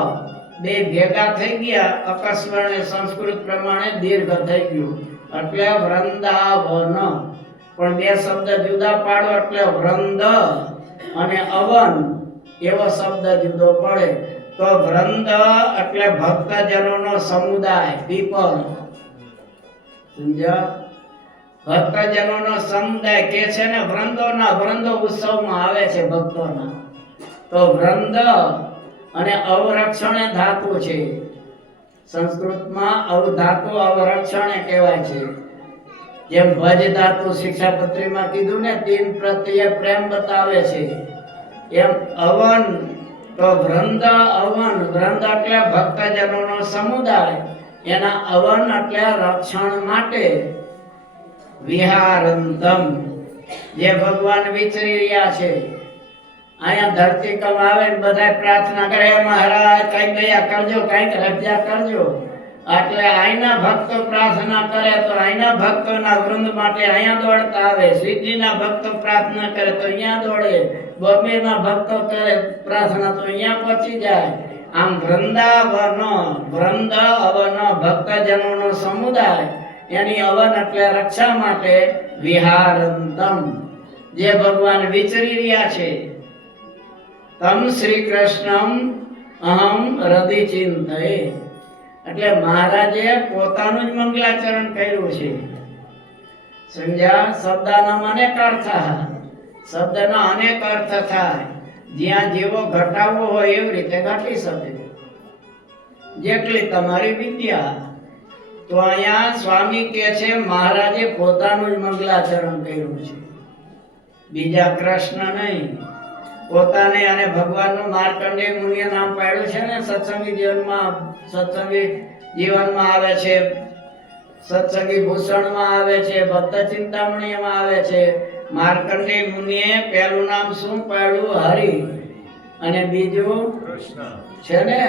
બે ભેગા થઈ ગયા. અકસ્મરણે સંસ્કૃત પ્રમાણે દીર્ઘ થઈ ગયું એટલે વૃંદાવન. પણ બે શબ્દ જુદા પાડો એટલે વૃંદ અને અવન એવો શબ્દ જુદો પડે. તો વૃંદ એટલે ભક્તજનોનો સમુદાય, પીપલ. સમજ્યા? ભક્તજનોનો સમુદાય કે છે ને વૃંદો ઉત્સવમાં આવે છે ભક્તોના. તો વૃંદ અને અવરક્ષણે ધાતુ છે. સંસ્કૃતમાં અવધાતુ અવરક્ષણે કહેવાય છે. જેમ ભજ ધાતુ શિક્ષાપત્રીમાં કીધું ને, તીન પ્રત્યય પ્રેમ બતાવે છે. એમ અવન તો વૃંદ અવન. વૃંદ એટલે ભક્તજનોનો સમુદાય, એના અવન એટલે રક્ષણ માટે. વિહારંતમ જે ભગવાન વિચરી રહ્યા છે. અહીંયા ધરતીકંપ આવે ને બધા પ્રાર્થના કરે, મહારાજ કઈક દયા કરજો, કઈક રક્ષા કરજો. એટલે અહીંના ભક્તો પ્રાર્થના કરે તો અહીંના ભક્તોના વૃંદ માટે અહીંયા દોડતા આવે. સિદ્ધિના ભક્તો પ્રાર્થના કરે તો અહીંયા દોડે. બોમ્બેના ભક્તો કરે પ્રાર્થના તો અહીંયા પહોંચી જાય. આમ વૃંદાવન, વૃંદ અવન ભક્તજનોનો સમુદાય, એની અવન એટલે રક્ષા માટે. વિહારંતમ જે ભગવાન વિચરી રહ્યા છે. તમ શ્રી કૃષ્ણમ અહમ હૃદય ચિંતયે. એટલે મહારાજે પોતાનું જ મંગલાચરણ કર્યું છે. સમજ્યા? શબ્દના અનેક અર્થ, શબ્દના અનેક અર્થ થાય. જ્યાં જેવો ઘટાવો હોય એવી રીતે ઘટી શકે, જેટલી તમારી વિદ્યા. તો અહીંયા સ્વામી કે છે મહારાજે પોતાનું જ મંગલાચરણ કર્યું છે, બીજા કૃષ્ણ નહીં. પોતાને અને ભગવાનનું માર્કંડેય મુનિએ નામ પાડ્યું છે ને. સત્સંગી જીવનમાં આવે છે, સત્સંગી ભૂષણમાં આવે છે, ભક્ત ચિંતામણીમાં આવે છે. માર્કંડેય મુનિએ પહેલું નામ શું પાડ્યું? હરિ. અને બીજું કૃષ્ણ છે ને.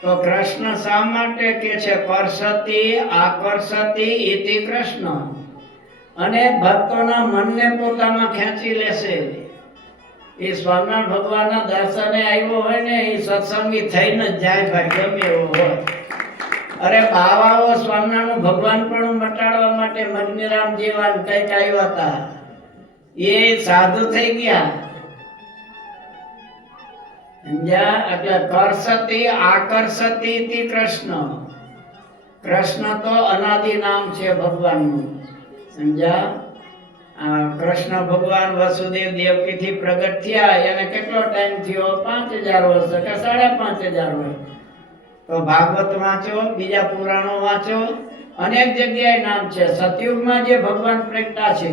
તો કૃષ્ણ શા માટે કે છે? પરસતિ આકર્ષતિ ઇતિ કૃષ્ણ. અને ભક્તોના મનને પોતામાં ખેંચી લેશે. એ સ્વામિનારાયણ ભગવાનના દર્શને આવ્યો હોય ને, એ સત્સંગી થઈને જ જાય ભાઈ, ગમે એવો હોય. અરે બાવાઓ સ્વામિનારાયણ ભગવાન પણ મટાડવા માટે મગ્નિરામ જેવા કઈક આવ્યા હતા, એ સાધુ થઈ ગયા. સમજ્યા? એટલે કર્ષતિ આકર્ષતિ ઇતિ કૃષ્ણ. કૃષ્ણ તો અનાદિ નામ છે ભગવાનનું. સમજ્યા? આ કૃષ્ણ ભગવાન વસુદેવ દેવકી થી પ્રગટ થયા, એને કેટલો ટાઈમ થયો? 5000 વર્ષ કે 5500 વર્ષ. તો ભાગવત વાંચો, બીજા પુરાણો વાંચો, અનેક જગ્યાએ નામ છે. સતયુગમાં જે ભગવાન પ્રગટા છે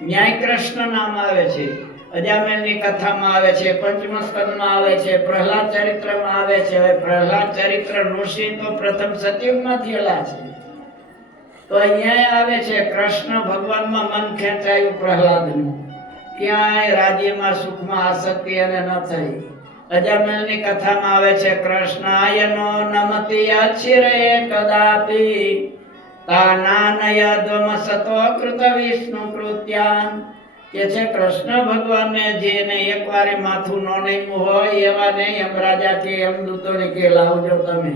ન્યાય કૃષ્ણ નામ આવે છે, અજામેલની કથામાં આવે છે, પંચમ સ્કંદમાં આવે છે, પ્રહલાદ ચરિત્રમાં આવે છે. હવે પ્રહલાદ ચરિત્ર ઋષિ તો પ્રથમ સતયુગમાં થયેલા છે. તો અહીંયા આવે છે કૃષ્ણ ભગવાનમાં મન ખેંચાયું પ્રહલાદનું, ક્યાંય રાજ્યમાં સુખમાં આસક્તિ એને ન થઈ. અજામેલની કથામાં આવે છે કૃષ્ણાયનો નમતિ અક્ષિરે કદાપી તાનાનય દ્વમસતો કૃત વિષ્ણુ કૃત્યાન. કે છે કૃષ્ણ ભગવાનને જેને એકવાર માથું ન નમ્યું હોય એવાને યમરાજા કે યમદૂતોને કે લાવજો તમે.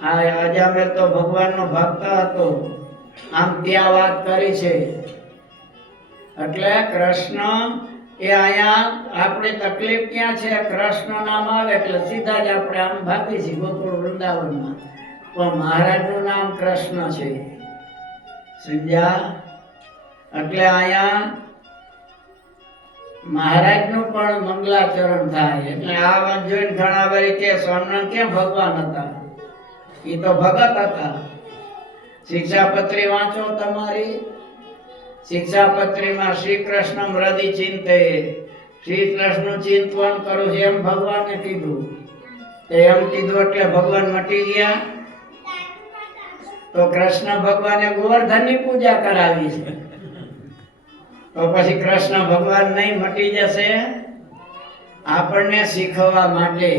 આ અજામેલ તો ભગવાનનો ભક્ત હતો, આમ ત્યાં વાત કરી છે. એટલે કૃષ્ણ એ અહીંયા આપણી તકલીફ ક્યાં છે? કૃષ્ણ નામ આવે એટલે સીધા જ આપણે આમ ભાગી છીએ ગોકુળ વૃંદાવનમાં, પણ મહારાજનું નામ કૃષ્ણ છે. સમજ્યા? એટલે અહીંયા મહારાજનું પણ મંગલાચરણ થાય. એટલે આ વાત જોઈને ઘણા વારી કે સ્વામિનારાયણ કેમ ભગવાન હતા? એ તો ભગત હતા. શિક્ષાપત્રી વાંચો તમારી. શિક્ષાપત્રીમાં શ્રી કૃષ્ણ હૃદય ચિંતે, શ્રી કૃષ્ણ ચિંતન કરું છે એમ ભગવાને કીધું. એમ કીધું એટલે ભગવાન મટી ગયા. તો કૃષ્ણ ભગવાને ગોવર્ધનની પૂજા કરાવી છે, તો પછી કૃષ્ણ ભગવાન નહીં મટી જશે? આપણને શીખવવા માટે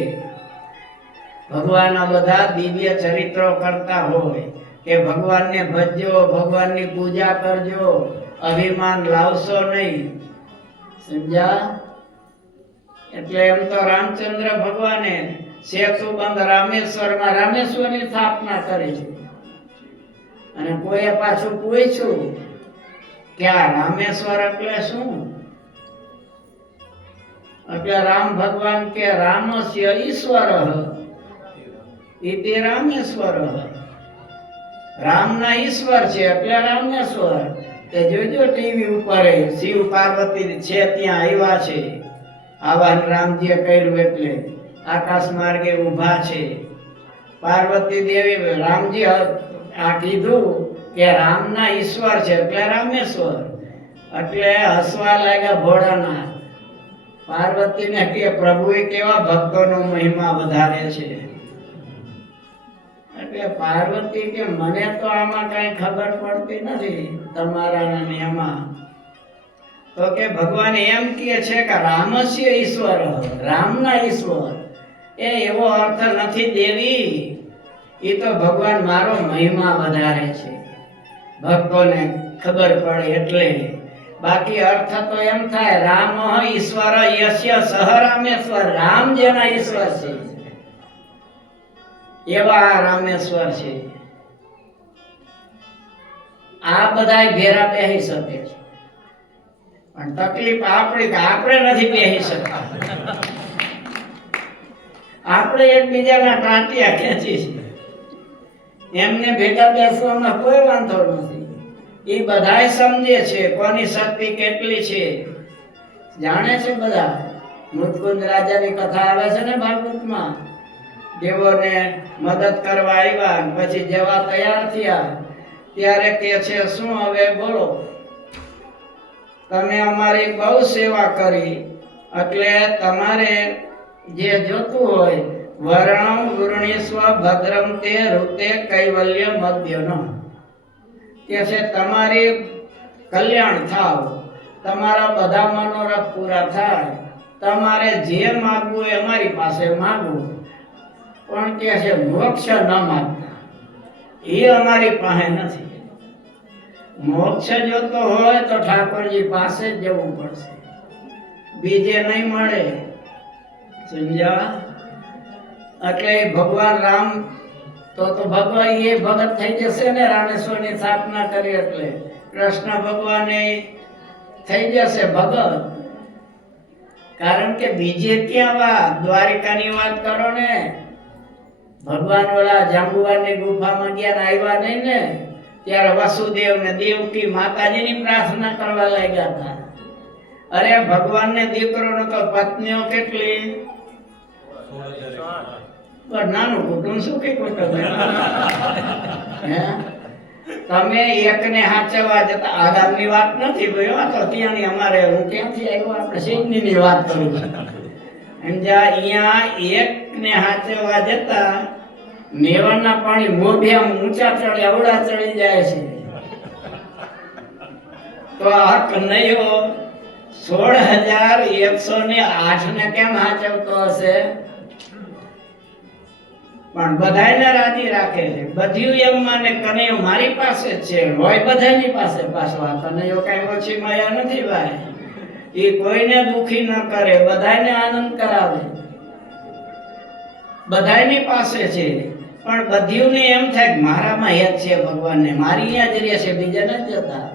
ભગવાન આ બધા દિવ્ય ચરિત્રો કરતા હોય કે ભગવાનને ભજજો, ભગવાનની પૂજા કરજો, અભિમાન લાવશો નહીં. સમજ્યા? એટલે એમ તો રામચંદ્ર ભગવાને સેતુ બંધ રામેશ્વરમાં રામેશ્વરની સ્થાપના કરી છે. અને કોઈએ પાછું પૂછ્યું કે આ રામેશ્વર એટલે શું? એટલે રામ ભગવાન કે રામસ્ય ઈશ્વર ઇતિ રામેશ્વર. રામના ઈશ્વર છે એટલે રામેશ્વર. તે જોજો ટીવી ઉપર શિવ પાર્વતી છે ત્યાં આવ્યા છે, આવાન રામજીએ કર્યું એટલે આકાશ માર્ગે ઊભા છે. પાર્વતી દેવી રામજી આ કીધું કે રામના ઈશ્વર છે એટલે રામેશ્વર. એટલે હસવા લાગ્યા ભોળાનાથ. પાર્વતીને કે પ્રભુએ કેવા ભક્તોનો મહિમા વધારે છે. એટલે પાર્વતી કે મને તો આમાં કઈ ખબર પડતી નથી તમારા એમાં. તો કે ભગવાન એમ કહે છે કે રામસ્ય ઈશ્વર, રામના ઈશ્વર. એ એવો અર્થ નથી દેવી, એ તો ભગવાન મારો મહિમા વધારે છે, ભક્તોને ખબર પડે એટલે. બાકી અર્થ તો એમ થાય રામ ઈશ્વર યસ્ય સહ રામેશ્વર. રામ જેના ઈશ્વર છે એવા રામેશ્વર છે. આ બધા ભેરા બેસી શકે છે, પણ તકલીફ આપણી કે આપણે નથી બેસી શકતા. આપણે એકબીજાના ટાંટિયા ખેંચી છે, એમને ભેગા બેસવામાં કોઈ વાંધો નથી. એ બધાય સમજે છે કોની શક્તિ કેટલી છે, જાણે છે બધા. મુત્કુંદ રાજાની કથા આવે છે ને ભાગવતમાં, દેવોને મદદ કરવા આવ્યા, પછી જવા તૈયાર થયા ત્યારે કે છે શું હવે બોલો, તમે અમારી બહુ સેવા કરી, એટલે તમારે જે જોતું હોય વર્ણમ ગુરુણીસ્વ ભદ્રમ તે ઋતે કૈવલ્ય મધ્યનો. કે છે તમારી કલ્યાણ થાવ, તમારા બધા મનોરથ પૂરા થાય, તમારે જે માગવું એ અમારી પાસે માગવું, પણ કે છે મોક્ષ ન માગતા, એ અમારી પાસે નથી. મોક્ષ જોતો હોય તો ઠાકોરજી પાસે જ જવું પડશે, બીજે નહીં મળે. સમજ્યા? એટલે ભગવાન રામ તો ભગવાન એ ભગત થઈ જશે ને, રામેશ્વરની સ્થાપના કરી એટલે કૃષ્ણ ભગવાને થઈ જશે ભગત. કારણ કે બીજે ક્યાં વાત, દ્વારિકાની વાત કરો ને, ભગવાન ઓલા જાંબુવારની ગુફામાં ગયા ને આવ્યા નહીં ને, ત્યારે વસુદેવ ને દેવકી માતાજીની પ્રાર્થના કરવા લાગ્યા હતા. અરે ભગવાનને દીકરો નતો, પત્નીઓ કેટલી? પણ નાનું કુટુંબ શું કે કુટુંબ હે? તમે એકને હાચવા જતા, આગામની વાત નથી ભાઈ, આ તો ત્યાંની અમારે, હું ક્યાંથી આવ્યો, આપણે સિડનીની વાત કરું છું. અહીંયા એકને હાચવા જતા મેવાડના પાણી મોઢિયા ઊંચા ચડે અવડા ચડી જાય છે. તો આ કનૈયો 16,108 ને કેમ હાચવતો હશે? પણ બધાયને રાજી રાખે છે. બધું એમ માને કનૈયો મારી પાસે જ છે, હોય બધાની પાસે. પાછો આ કનૈયો કઈ ઓછી માયા નથી ભાઈ, એ કોઈને દુખી ન કરે, બધાને આનંદ કરાવે, બધાની પાસે છે. પણ બધીઓને એમ થાય કે મારામાં હેત છે ભગવાનને, મારી અહીંયા જ રહે છે, બીજા નથી જતા.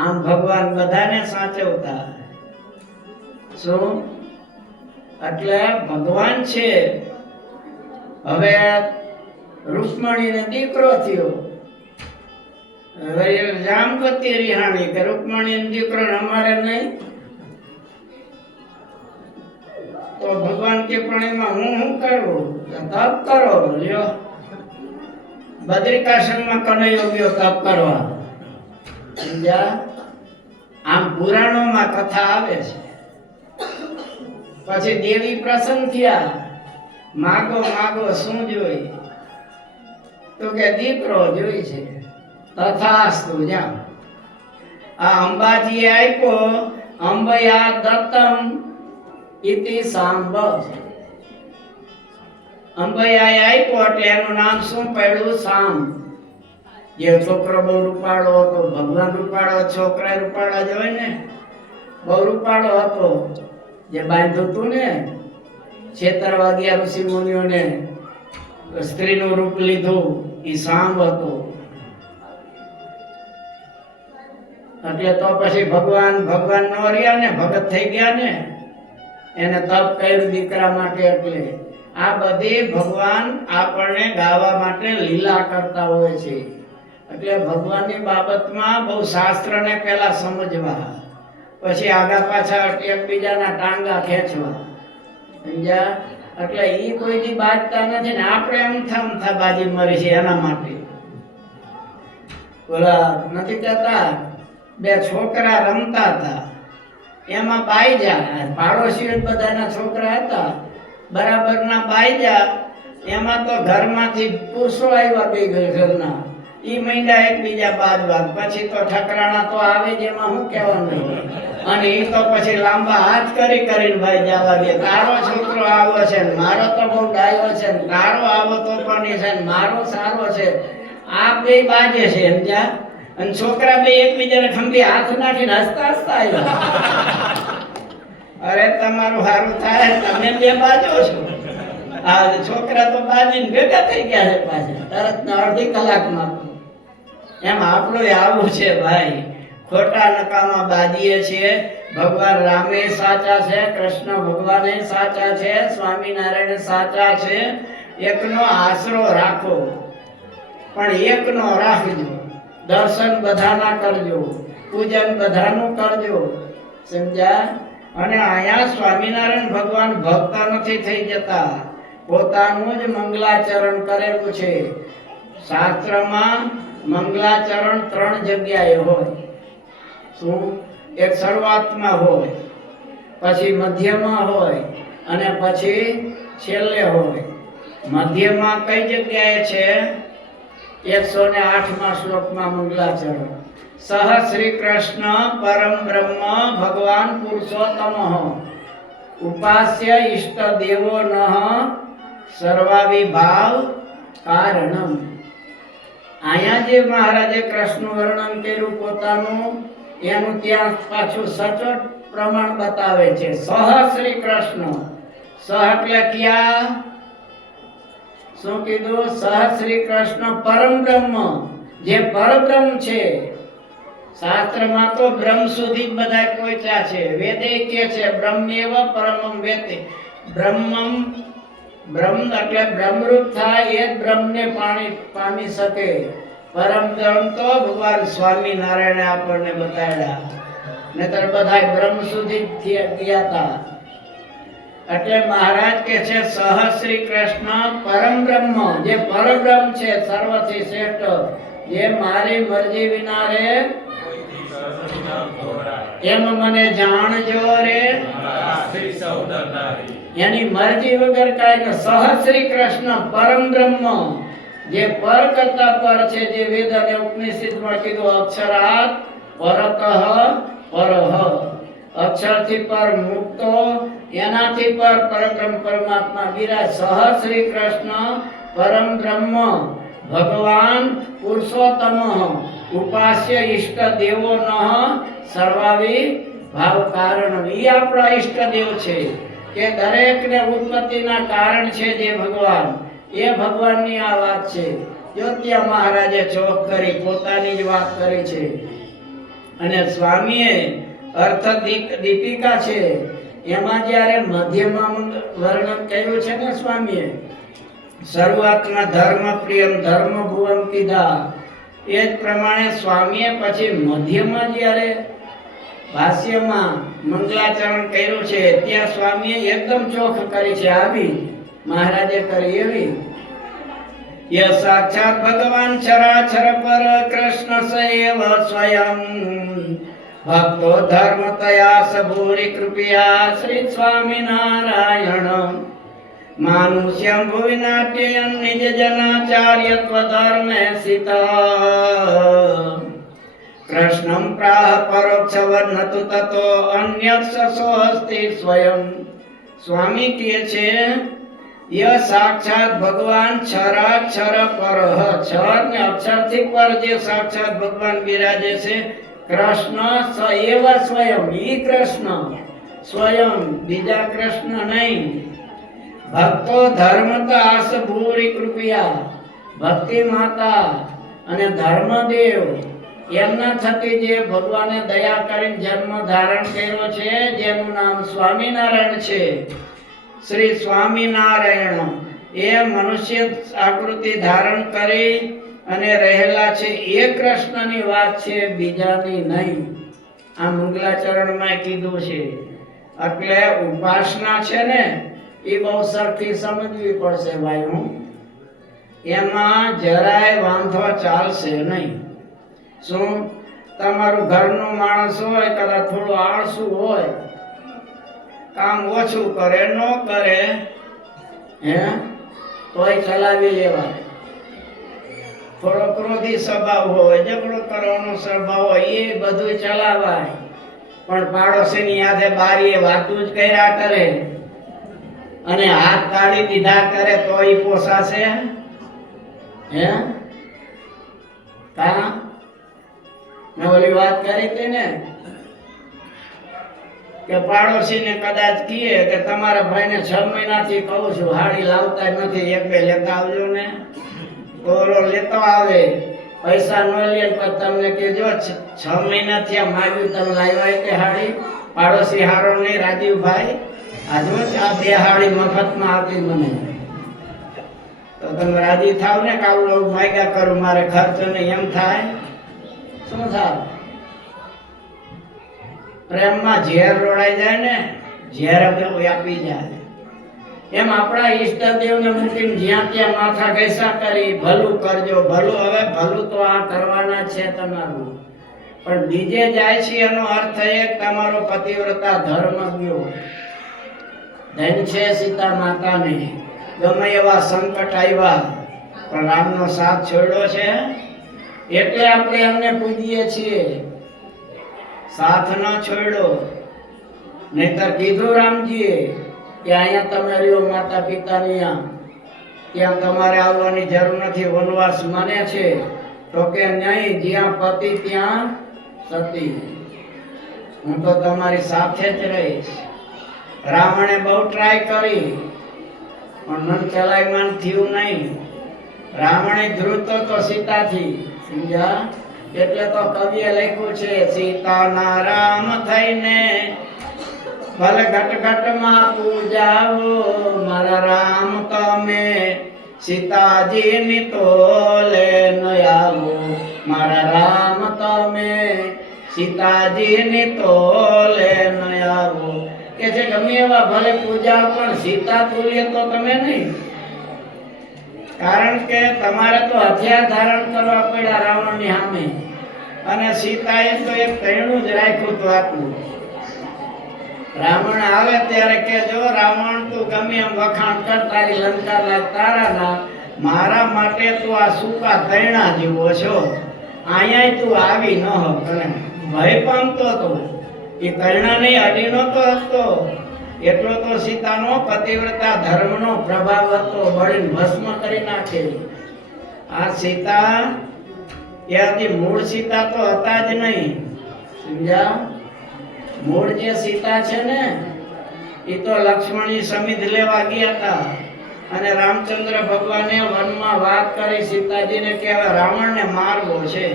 આમ ભગવાન બધાને સાચવતા. શું? એટલે ભગવાન છે. હવે રૂકમણીને દીકરો થયો, હવે જામવતી રિહાણી કે રૂકમણીનો દીકરો અમારે નહીં, તો ભગવાન કે પણ એમાં હું શું કરું? તપ કરો. લ્યો બદ્રિકાશ્રમમાં કનૈયો ગયો તપ કરવા. સમજ્યા? આમ પુરાણોમાં કથા આવે છે. પછી દેવી પ્રસન્ન થયા, માગો માગો શું જોઈ? તો કે દીકરો જોઈ છે. તથાસ્તુ. જાઓ, આ અંબાજી આપ્યો, અંબયા દત્તમ ઇતિ સાંબ. અંબયા આપ્યો એટલે એનું નામ શું પડ્યું? સાંબ. જે છોકરો બહુ રૂપાળો હતો, ભગવાન રૂપાળો, છોકરા રૂપાળા જ હોય ને, બહુ રૂપાળો હતો, જે બાંધ્યું હતું ને, છેતરવા ગયા ઋષિ મુનિઓને, સ્ત્રીનું રૂપ લીધું, એ સાંબ હતો. એટલે તો પછી ભગવાન નો રહ્યા ને, ભગત થઈ ગયા ને, એને તપ કર્યું દીકરા માટે. એટલે આ બધી ભગવાન આપણને ગાવા માટે લીલા કરતા હોય છે. એટલે ભગવાનની બાબતમાં બહુ શાસ્ત્રને પહેલા સમજવા, પછી આગા પાછા એકબીજાના ટાંગા ખેંચવા. સમજ્યા? એટલે ઈ કોઈની બાજતા નથી ને, આપણે અમથા બાજી મરી છે એના માટે. ઓલા નથી કહેતા, બે છોકરા રમતા હતા, એમાં બાઈજા, પાડોશીઓ બધાના છોકરા હતા, બરાબરના બાઈજા. એમાં તો ઘરમાંથી પુરુષો આવ્યા બે ઘરના, ઈ મહિના એકબીજા બાજવા. પછી તો ઠકરાણા તો આવે જ, એમાં શું કહેવાનું? અને ઈ તો પછી લાંબા હાથ કરીને ભાઈ જવા દે. તારો છોકરો આવો છે ને મારો તો બહુ ડાયો છે ને, તારો આવો તો પણ છે ને મારો સારો છે. આ બે બાજે છે. સમજ્યા? અને છોકરા બે એકબીજાને ખંભી હાથ નાખીને હસતા હસતા આવ્યા. અરે તમારું સારું થાય, તમે બે બાજો છો. આ છોકરા તો બાજીને ભેગા થઈ ગયા છે પાછા તરત અડધી કલાકમાં. એમ આપણું આવું છે ભાઈ, ખોટા નકામા બાજીએ છીએ. ભગવાન રામે સાચા છે, કૃષ્ણ ભગવાને સાચા છે, સ્વામિનારાયણ સાચા છે. એકનો આશરો રાખો, પણ એકનો રાખજો. દર્શન બધાના કરજો, પૂજન બધાનું કરજો. સમજ્યા? અને અહીંયા સ્વામિનારાયણ ભગવાન ભક્ત નથી થઈ જતા, પોતાનું જ મંગલાચરણ કરેલું છે. શાસ્ત્રમાં મંગલાચરણ 3 જગ્યાએ હોય. શું? એક શરૂઆતમાં હોય, પછી મધ્યમાં હોય, અને પછી છેલ્લે હોય. મધ્યમાં કઈ જગ્યાએ છે? 108મા શ્લોકમાં મંગલાચરણ. સહ શ્રી કૃષ્ણ પરમ બ્રહ્મ ભગવાન પુરુષોત્તમ ઉપાસ્ય ઇષ્ટ દેવો નઃ સર્વાવિભાવ કારણમ. અહીંયા જે મહારાજે કૃષ્ણ વર્ણન કર્યું પોતાનું, એનું ત્યાં પાછું સચોટ પ્રમાણ બતાવે છે. સહ શ્રી કૃષ્ણ. સહ એટલે ક્યાં? શું કીધું? સહ શ્રી કૃષ્ણ પરમ બ્રહ્મ, જે પરબ્રહ્મ છે. શાસ્ત્રમાં તો બ્રહ્મ સુધી જ બધા પહોંચ્યા છે. વેદે કે છે બ્રહ્મેવ પરમમ વેતે. બ્રહ્મ એટલે બ્રહ્મરૂપ થાય એ જ બ્રહ્મને પામી શકે. પરમ બ્રહ્મ તો ભગવાન સ્વામિનારાયણે આપણને બતાવ્યા, નહીતર બધા બ્રહ્મ સુધી જ ગયા હતા. એટલે મહારાજ કે છે સહ શ્રી કૃષ્ણ પરમ બ્રહ્મ, જે પરબ્રહ્મ છે સર્વથી શ્રેષ્ઠ, જે મારી મરજી વિના રે એમ મને જાણજો રે, એની મરજી વગર કાંઈ ન. સહ શ્રી કૃષ્ણ પરમ બ્રહ્મ, જે પર કરતા પર છે, જે વેદ અને ઉપનિષદમાં કીધું અક્ષરાત પરતઃ પરહ, અક્ષરથી પર મુક્તો, એનાથી પર પરબ્રહ્મ પરમાત્મા વિરાજ. સહ શ્રી કૃષ્ણ પરમ બ્રહ્મ ભગવાન પુરુષોત્તમ ઉપાસ્ય ઈષ્ટ દેવો નઃ સર્વાવિ ભાવ કારણ. ઈ આપણા ઈષ્ટ દેવ છે કે દરેકને ઉત્પત્તિના કારણ છે જે ભગવાન, એ ભગવાનની આ વાત છે. જ્યોતિયા મહારાજે ચોક કરી પોતાની જ વાત કરી છે. અને સ્વામીએ અર્થ દીપિકા છે એમાં જ્યારે મધ્યમાં વર્ણન કર્યું છે ને સ્વામીએ, શરૂઆતમાં ધર્મ પ્રિયમ ધર્મ ભુવન કીધા, એ જ પ્રમાણે સ્વામીએ પછી મધ્યમાં જ્યારે ભાષ્યમાં મંગલાચરણ કર્યું છે ત્યાં સ્વામીએ એકદમ ચોખ કરી છે. આવી મહારાજે કરી એવી. ય સાક્ષાત ભગવાન ચરાચર પર કૃષ્ણ સૈવ સ્વયં ભક્તો ધર્મ તયા સભૂરી કૃપયા શ્રી સ્વામિનારાયણ માનુષ્યમ ભુવિ નાટ્યયન નિજ જનાચાર્યત્વ ધર્મે સિતા કૃષ્ણમ પ્રાહ પરોક્ષવર્ણતુ તતો અન્યક્ષસો અસ્તિ સ્વયં. સ્વામી કહે છે ય સાક્ષાત ભગવાન ક્ષરાક્ષર પરઃ, ક્ષર ને અક્ષરથી પર જે સાક્ષાત ભગવાન બિરાજે છે કૃષ્ણ સ એવ સ્વયં, ઈ કૃષ્ણ સ્વયં, બીજા કૃષ્ણ નહીં. ભક્તો ધર્મતા ભૂરી કૃપયા, ભક્તિ માતા અને ધર્મદેવ એમના થકી જે ભગવાને દયા કરીને જન્મ ધારણ કર્યો છે, જેનું નામ સ્વામિનારાયણ છે. શ્રી સ્વામિનારાયણ એ મનુષ્ય આકૃતિ ધારણ કરી અને રહેલા છે, એ કૃષ્ણની વાત છે, બીજાની નહીં. આ મંગલાચરણમાં કીધું છે. એટલે ઉપાસના છે ને એ બહુ સરખી સમજવી પડશે ભાઈ. એમાં જરાય વાંધો ચાલશે નહીં. શું તમારું ઘરનું માણસ હોય, કદાચ થોડું આળસુ હોય, કામ ઓછું કરે, ન કરે, તોય ચલાવી લેવાય. થોડો ક્રોધી સ્વભાવ હોય, ઝઘડો કરવાનો સ્વભાવ હોય, એ બધું ચલાવાય. પણ પાડોશીની યાદે બારીએ વાતું જ કર્યા કરે અને હાથ કાઢી દીધા કરે તો ઈ પોસાશે? મેં ઓલી વાત કરી હતી ને કે પાડોશીને કદાચ કહે કે તમારા ભાઈને 6 મહિનાથી કહું છું હાડી લાવતા નથી, એક બે લેતા આવજો ને. તો લેતો આવે, પૈસા ન લે પણ તમને કહેજો 6 મહિનાથી આ માગ્યું તમે લાવ્યા કે હાડી? પાડોશી હારો નહીં રાજીવભાઈ, આજુ આ 2 હાડી મફતમાં આપી મને, તો તમે રાજી થાવ ને કે આવું માગ્યા કરું, મારે ખર્ચ નહીં, એમ થાય? શું થાય? પ્રેમમાં ઝેર રોડાઈ જાય ને, ઝેર આપી જાય. એમ આપણા ઈષ્ટદેવને મૂકીને જ્યાં ત્યાં માથા ઘસા કરી ભલું કરજો, ભલું. હવે ભલું તો આ કરવાના છે તમારું, પણ બીજે જાય છે એનો અર્થ એ તમારો પતિવ્રતા ધર્મ ગયો. ધન છે સીતા માતાને, ગમે એવા સંકટ આવ્યા પણ રામનો સાથ છોડ્યો છે એટલે આપણે એમને પૂજીએ છીએ. સાથ ન છોડ્યો, નહીતર કીધું રામજીએ કે અહીંયા તમે રહ્યો માતા પિતાની ત્યાં તમારે આવવાની જરૂર નથી, વનવાસ મને છે. તો કે નહીં, જ્યાં પતિ ત્યાં સતી, હું તો તમારી સાથે જ રહીશ. રાવણે બહુ ટ્રાય કરી પણ મન ચલાયમાન થયું નહીં. રાવણે ધ્રુતો તો સીતાથી, સમજ્યા? એટલે તો કવિએ લખ્યું છે, સીતાના રામ થઈને ભલે ઘટઘટમાં પૂજાવો, મારા રામ તમે સીતાજીની તોલે ન આવો, મારા રામ તમે સીતાજીની તોલે ન આવો. કે છે ગમે એવા ભલે પૂજા પણ સીતા તુલ્ય તો તમે નહીં. કારણ કે તમારે તો હથિયાર ધારણ કરવા પડ્યા રાવણની સામે, અને સીતાએ તો એક કહેણું જ રાખ્યું હતું આટલું. રાવણ આવે ત્યારે કે જો રાવણ તું ગમે એમ વખાણ કર, તારી લંકા લાગ તારાના, મારા માટે તું આ સૂકા તૈણા જેવો છો. અહીંયા તું આવી ન હો, તને ભય પામતો હતો. એ તૈણાની અડી નહોતો હતો. એટલો તો સીતાનો પતિવ્રતા ધર્મનો પ્રભાવ હતો, બળીને ભસ્મ કરી નાખે. આ સીતા એ હતી મૂળ સીતા તો હતા જ નહીં, સમજ્યા? મૂળ જે સીતા છે ને એ તો લક્ષ્મણજી સમિધ લેવા ગયા હતા, અને રામચંદ્ર ભગવાને વનમાં વાત કરી સીતાજીને કે હવે રાવણને મારવો છે.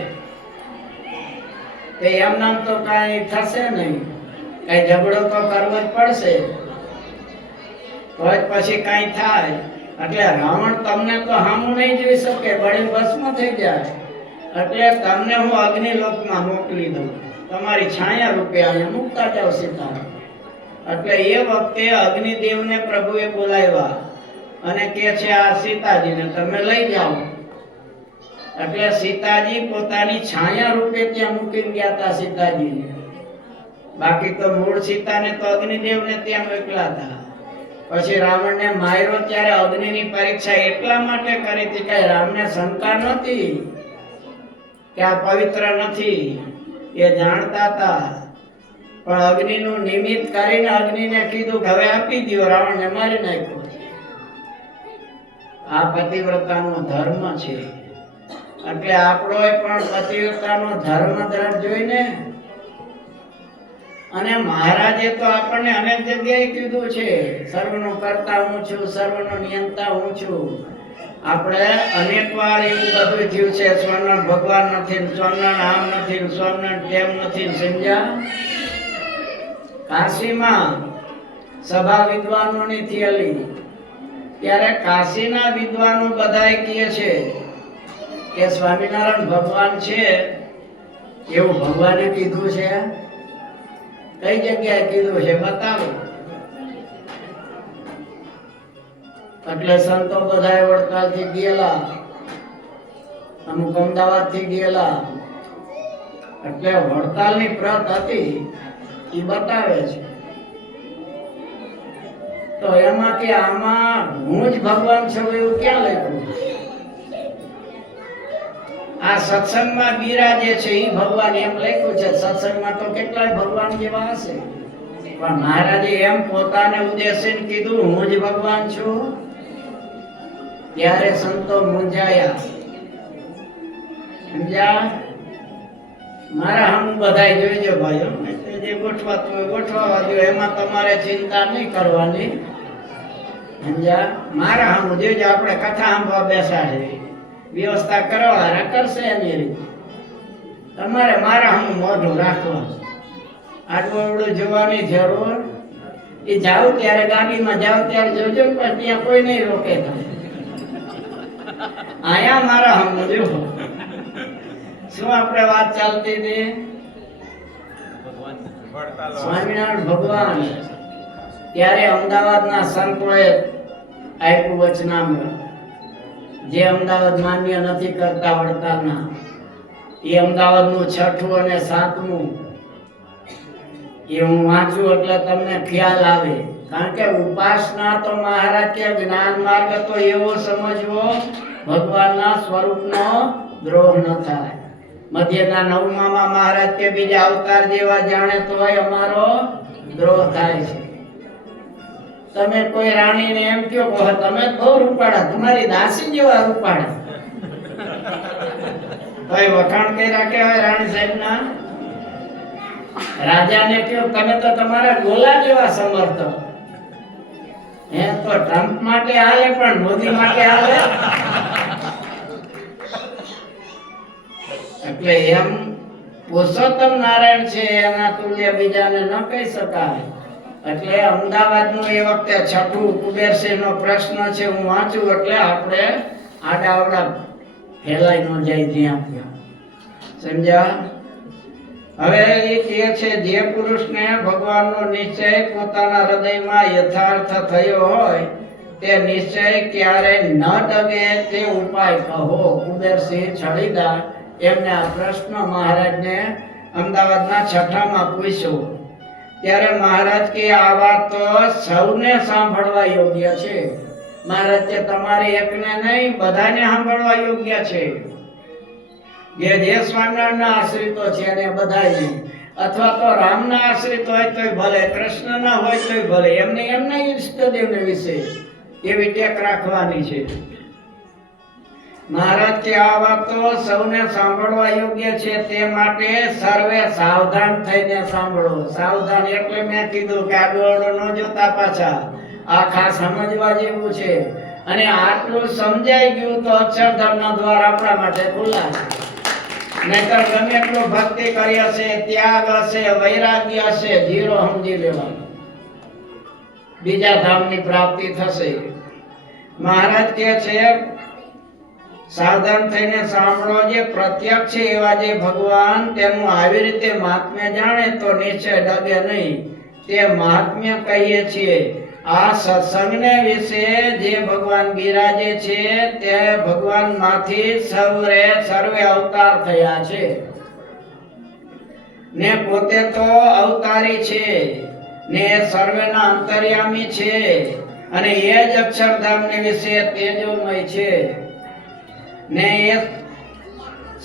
તે એમ નામ તો કાંઈ થશે નહીં, કઈ ઝઘડો તો કરવો જ પડશે, તો જ પછી કાંઈ થાય. એટલે રાવણ તમને તો હામું નહીં જોઈ શકે, બળી ભસ્મ થઈ જાય. એટલે તમને હું અગ્નિલોકમાં મોકલી દઉં, તમારી છાયા રૂપે અહીંયા મૂકતા જાવ સીતા. એટલે એ વખતે અગ્નિદેવને પ્રભુએ બોલાવ્યા અને કે છે આ સીતાજીને તમે લઈ જાઓ. એટલે સીતાજી પોતાની છાયા રૂપે ત્યાં મૂકીને ગયા હતા સીતાજીને. બાકી તો મૂળ સીતાને તો અગ્નિદેવને ત્યાં મોકલ્યા હતા. પછી રાવણને માર્યો ત્યારે અગ્નિની પરીક્ષા એટલા માટે કરી હતી કે રામને શંકા નહોતી કે આ પવિત્ર નથી, એ જાણતા હતા. પણ અગ્નિનું નિમિત્ત કરીને અગ્નિને કીધું કે હવે આપી દો, રાવણને મારી નાખ્યો. આ પતિવ્રતાનો ધર્મ છે. એટલે આપણો પણ પતિવ્રતાનો ધર્મ દ્રઢ જોઈને, અને મહારાજે તો આપણને અનેક જગ્યાએ કીધું છે, સર્વનો કર્તા હું છું, સર્વનો નિયંતા હું છું. આપણે અનેક વાર એવું બધું થયું છે, સ્વામિનારાયણ ભગવાન નથી, સ્વામિનારાયણ આમ નથી, સ્વામિનારાયણ તેમ નથી, સમજ્યા? કાશીમાં સભા વિદ્વાનોની થયેલી ત્યારે કાશીના વિદ્વાનો બધાય કહે છે કે સ્વામિનારાયણ ભગવાન છે, એવું ભગવાને કીધું છે. કઈ જગ્યાએ કીધું છે બતાવો. એટલે સંતો બધા વડતાલ થી ગયેલા, અમુક અમદાવાદ થી ગયેલા. એટલે વડતાલની પ્રત હતી એ બતાવે છે. તો એમાં કે આમાં હું જ ભગવાન છું એવું ક્યાં લખ્યું? આ સત્સંગમાં બિરાજે છે એ ભગવાન એમ લખ્યું છે. સત્સંગમાં તો કેટલાય ભગવાન જેવા હશે, પણ મહારાજે એમ પોતાને ઉદ્દેશીને કીધું હું જ ભગવાન છું. ત્યારે સંતો મૂંઝાયા, સમજ્યા? મારા હમ બધાય જોઈજો ભાઈઓ, જે ગોઠવાતું હોય ગોઠવા દો, એમાં તમારે ચિંતા નહીં કરવાની, સમજ્યા? મારા હમ જોઈજો. આપણે કથા સાંભળવા બેસાડે, વ્યવસ્થા કરવા કરશે એની રીતે. તમારે મારા હમ મોઢું રાખવાનું, આટલું એવડું જોવાની જરૂર. એ જાવ ત્યારે ગાડીમાં જાવ ત્યારે જોજો, પણ ત્યાં કોઈ નહીં રોકે તમે. આયા મારા હમ જો શું આપણે વાત ચાલતી હતી? સ્વામિનારાયણ ભગવાન ત્યારે અમદાવાદના સંતોએ આપ્યું વચનામૃત, જે અમદાવાદ માન્ય નથી કરતા વડતાલના, એ અમદાવાદનું 6મું અને 7મું એ હું વાંચું એટલે તમને ખ્યાલ આવે. કારણ કે ઉપાસના તો મહારાજ કે જ્ઞાન માર્ગ તો એવો સમજવો ભગવાનના સ્વરૂપનો દ્રોહ ન થાય. મધ્યના 9માં મહારાજ કે બીજા અવતાર જેવા જાણે તોય અમારો દ્રોહ થાય છે. તમે કોઈ રાણીને એમ કહો કે તમે બહુ રૂપાળા, તમારી દાસી જેવા રૂપાળા, તોય વખાણ કર્યા કહેવાય રાણી સાહેબના. રાજાને કહો તમે તો તમારા ગોલા જેવા સમર્થ, હે તો ટ્રમ્પ માટે હાલે પણ મોદી માટે હાલે એટલે એમ પુરુષોત્તમ નારાયણ છે એના તુલ્ય બીજાને ન કહી શકાય. એટલે અમદાવાદનું એ વખતે છઠ્ઠું કુબેરસિંહનો પ્રશ્ન છે, હું વાંચું એટલે આપણે આડાઅવડા ફેલાઈ ન જાય ત્યાં ત્યાં. સમજ્યા? હવે એ કહે છે જે પુરુષને ભગવાનનો નિશ્ચય પોતાના હૃદયમાં યથાર્થ થયો હોય તે નિશ્ચય ક્યારે ન ડગે તે ઉપાય કહો. કુબેરસિંહ છડીદાર એમને આ પ્રશ્ન મહારાજને અમદાવાદના છઠ્ઠામાં પૂછ્યો. ત્યારે મહારાજ કે આ વાત તો સૌને સાંભળવા યોગ્ય છે. મહારાજ કે તમારે એકને નહીં બધાને સાંભળવા યોગ્ય છે. જે સ્વામિનારાયણના આશ્રિતો છે એને બધાને, અથવા તો રામના આશ્રિત હોય તોય ભલે, કૃષ્ણના હોય તોય ભલે, એમને એમના ઈષ્ટદેવને વિશે એવી ટેક રાખવાની છે. મહારાજ કે આ વાત તો સૌને સાંભળવા યોગ્ય છે, તે માટે સર્વે સાવધાન થઈને સાંભળો. સાવધાન એટલે મેં કીધું કે આડો ન જોતા પાછા, આખા સમજવા જેવું છે. અને આટલું સમજાઈ ગયું તો અક્ષરધામના દ્વાર આપણા માટે ખુલ્લા છે. નહીતર ગમે એટલું ભક્તિ કરી હશે, ત્યાગ હશે, વૈરાગ્ય હશે, જીરો સમજી લેવાનું, બીજા ધામની પ્રાપ્તિ થશે. મહારાજ કે છે સાવધાન થઈને સાંભળો, જે પ્રત્યક્ષ છે એવા જે ભગવાન તેનું આવી રીતે મહાત્મ્ય જાણે તો નિશ્ચય ડગે નહીં. તે મહાત્મ્ય કહીએ છીએ. આ સત્સંગને વિશે જે ભગવાન બિરાજે છે તે ભગવાન માંથી સર્વે અવતાર થયા છે ને પોતે તો અવતારી છે ને સર્વેના અંતર્યામી છે. અને એ જ અક્ષરધામની વિશે તેજોમય છે ને એ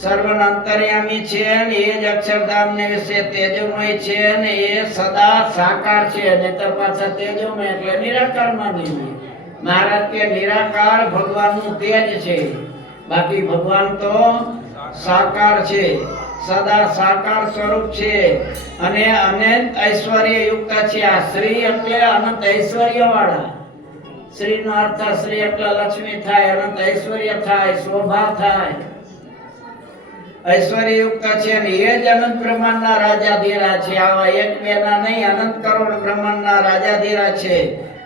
સર્વના અંતર્યામી છે અને એ જ અક્ષરધામને વિશે તેજોમય છે અને એ સદા સાકાર છે. અને તો પાછા તેજોમય એટલે નિરાકાર માની લે. મહારાજ કે નિરાકાર ભગવાનનું તેજ છે, બાકી ભગવાન તો સાકાર છે, સદા સાકાર સ્વરૂપ છે અને અનંત ઐશ્વર્ય યુક્ત છે. આ શ્રી એટલે અનંત ઐશ્વર્ય વાળા. શ્રી નો અર્થ શ્રી એટલે લક્ષ્મી થાય, અનંત ઐશ્વર્ય થાય, શોભા થાય, ઐશ્વર્ય યુક્ત છે. અને એ જ અનંત બ્રહ્માંડના રાજાધીરાજ છે. આવા એક બે ના નહીં, અનંત કરોડ બ્રહ્માંડના રાજાધીરાજ છે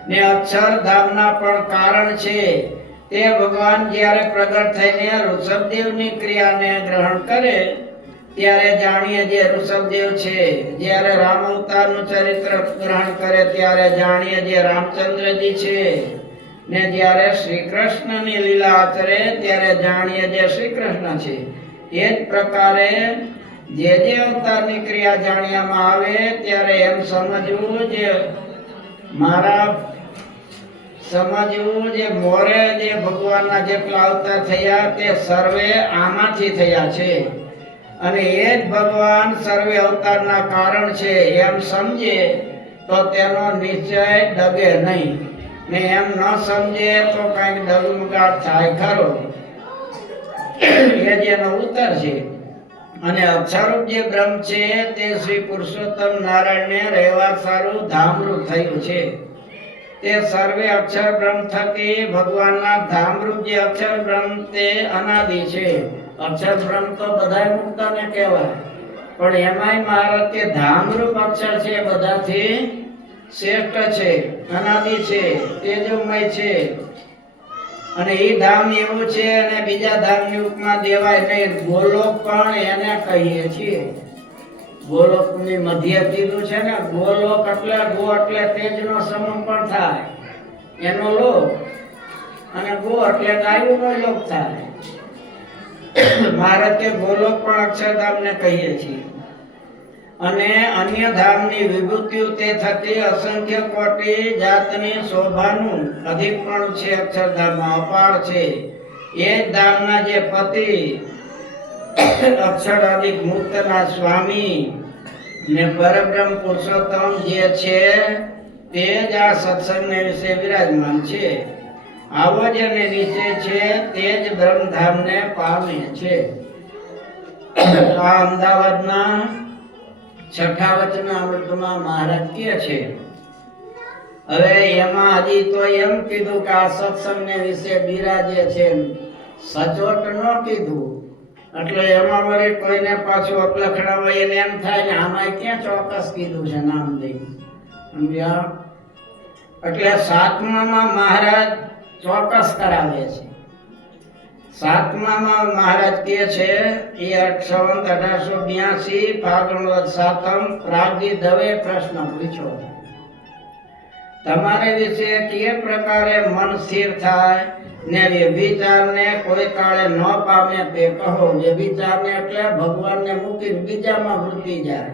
ને અક્ષરધામના પણ કારણ છે. તે ભગવાન જ્યારે પ્રગટ થઈને ઋષભદેવની ક્રિયાને ગ્રહણ કરે ત્યારે જાણીએ જે ઋષભદેવ છે. જ્યારે રામ અવતારનું ચરિત્ર ગ્રહણ કરે ત્યારે જાણીએ જે રામચંદ્રજી છે. ને જ્યારે શ્રી કૃષ્ણની લીલા આચરે ત્યારે જાણીએ જે શ્રી કૃષ્ણ છે. એ જ પ્રકારે જે અવતારની ક્રિયા જાણ્યામાં આવે ત્યારે એમ સમજવું જે મોરે જે ભગવાનના જેટલા અવતાર થયા તે સર્વે આમાંથી થયા છે અને એ જ ભગવાન સર્વે અવતારના કારણ છે એમ સમજે તો તેનો નિશ્ચય ડગે નહીં. ને એમ ન સમજે તો કઈક ડગમગાટ થાય ખરો. એ જેનો ઉત્તર છે. અને અક્ષરરૂપ જે બ્રહ્મ છે તે શ્રી પુરુષોત્તમ નારાયણને રહેવા સારું ધામરૂપ થયું છે. તે સર્વે અક્ષર બ્રહ્મ થકી ભગવાનના ધામરૂપ જે અક્ષર બ્રહ્મ તે અનાદિ છે. અક્ષર બ્રહ્મ તો બધાય મુક્તને કહેવાય, પણ એમાંય મહારાજ કે ધામરૂપ અક્ષર છે બધાથી શ્રેષ્ઠ છે, અનાદિ છે, તેજોમય છે. અને એ ધામ એવું છે અને બીજા ધામની ઉપમા દેવાય નહીં. ગોલોક પણ એને કહીએ છીએ. ગોલોકની મધ્ય કીધું છે ને, ગોલોક એટલે ગો એટલે તેજનો સમૂહ પણ થાય એનો લોક, અને ગો એટલે ગાયુંનો લોક થાય. મહારાજ કે ગોલોક પણ અક્ષરધામને કહીએ છીએ. અને અન્ય ધામની વિભૂતિઓ તે થતી અસંખ્ય કોટી જાતની શોભાનું અધિકપણું છે. અક્ષરધામમાં અપાર છે. એ જ ધામના જે પતિ અક્ષરાધિક મુક્તના સ્વામી ને પરબ્રહ્મ પુરુષોત્તમ જે છે તે જ આ સત્સંગને વિશે વિરાજમાન છે. આવો જેને નિશ્ચય છે તે જ બ્રહ્મધામને પામે છે. આ અમદાવાદના છઠ્ઠા વચનામૃતમાં મહારાજ કહે છે હવે એમાં હજી તો એમ કીધું કે આ સત્સંગને વિશે બિરાજે છે, સચોટ ન કીધું. એટલે એમાં વળી કોઈને પાછું અપલખણા હોય એને એમ થાય ને આમાં ક્યાં ચોક્કસ કીધું છે નામ દઈ, સમજ્યા? એટલે સાતમામાં મહારાજ ચોક્કસ કરાવે છે. સાતમામાં મહારાજ કહે છે એ સંવત 1882 ફાગણ વદ સાતમ પ્રાગજી દવે પ્રશ્ન પૂછ્યો, તમારે વિશે કે પ્રકારે મન સ્થિર થાય ને વ્યભિચારને કોઈ કાળે ન પામે તે કહો. વ્યભિચારને એટલે ભગવાનને મૂકીને બીજામાં વૃત્તિ જાય,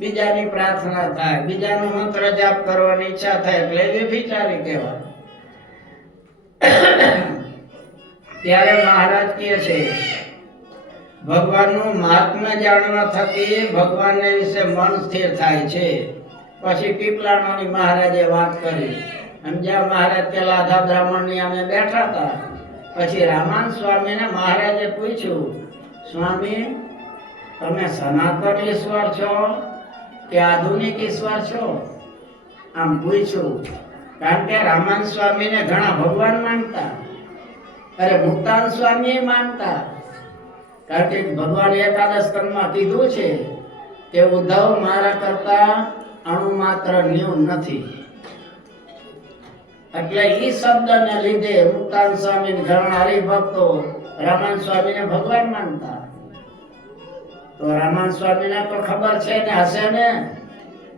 બીજાની પ્રાર્થના થાય, બીજાનો મંત્ર જાપ કરવાની ઈચ્છા થાય એટલે વ્યભિચારી કહેવાય. ત્યારે મહારાજ કહે છે ભગવાનનું મહાત્મ્ય જાણવા થકી ભગવાનને વિશે મન સ્થિર થાય છે. પછી પીપલાણોની મહારાજે વાત કરી. સમજ્યા? મહારાજ પેલા આધા બ્રાહ્મણની અમે બેઠા હતા. પછી રામાન સ્વામીને મહારાજે પૂછ્યું, સ્વામી તમે સનાતન ઈશ્વર છો કે આધુનિક ઈશ્વર છો? આમ પૂછ્યું. કારણ કે રામાન સ્વામીને ઘણા ભગવાન માનતા, અરે મુક્તાન સ્વામી માનતા. કારણ કે ભગવાન એકાદશ સ્કંદમાં કીધું છે કે ઉદ્ધવ મારા કરતા અણુ માત્ર ન્યૂન નથી. એટલે ઈ શબ્દને લીધે મુક્તાન સ્વામી ઘણા હરિભક્તો રામાન સ્વામીને ભગવાન માનતા. તો રામાન સ્વામીને તો ખબર છે ને, હશે ને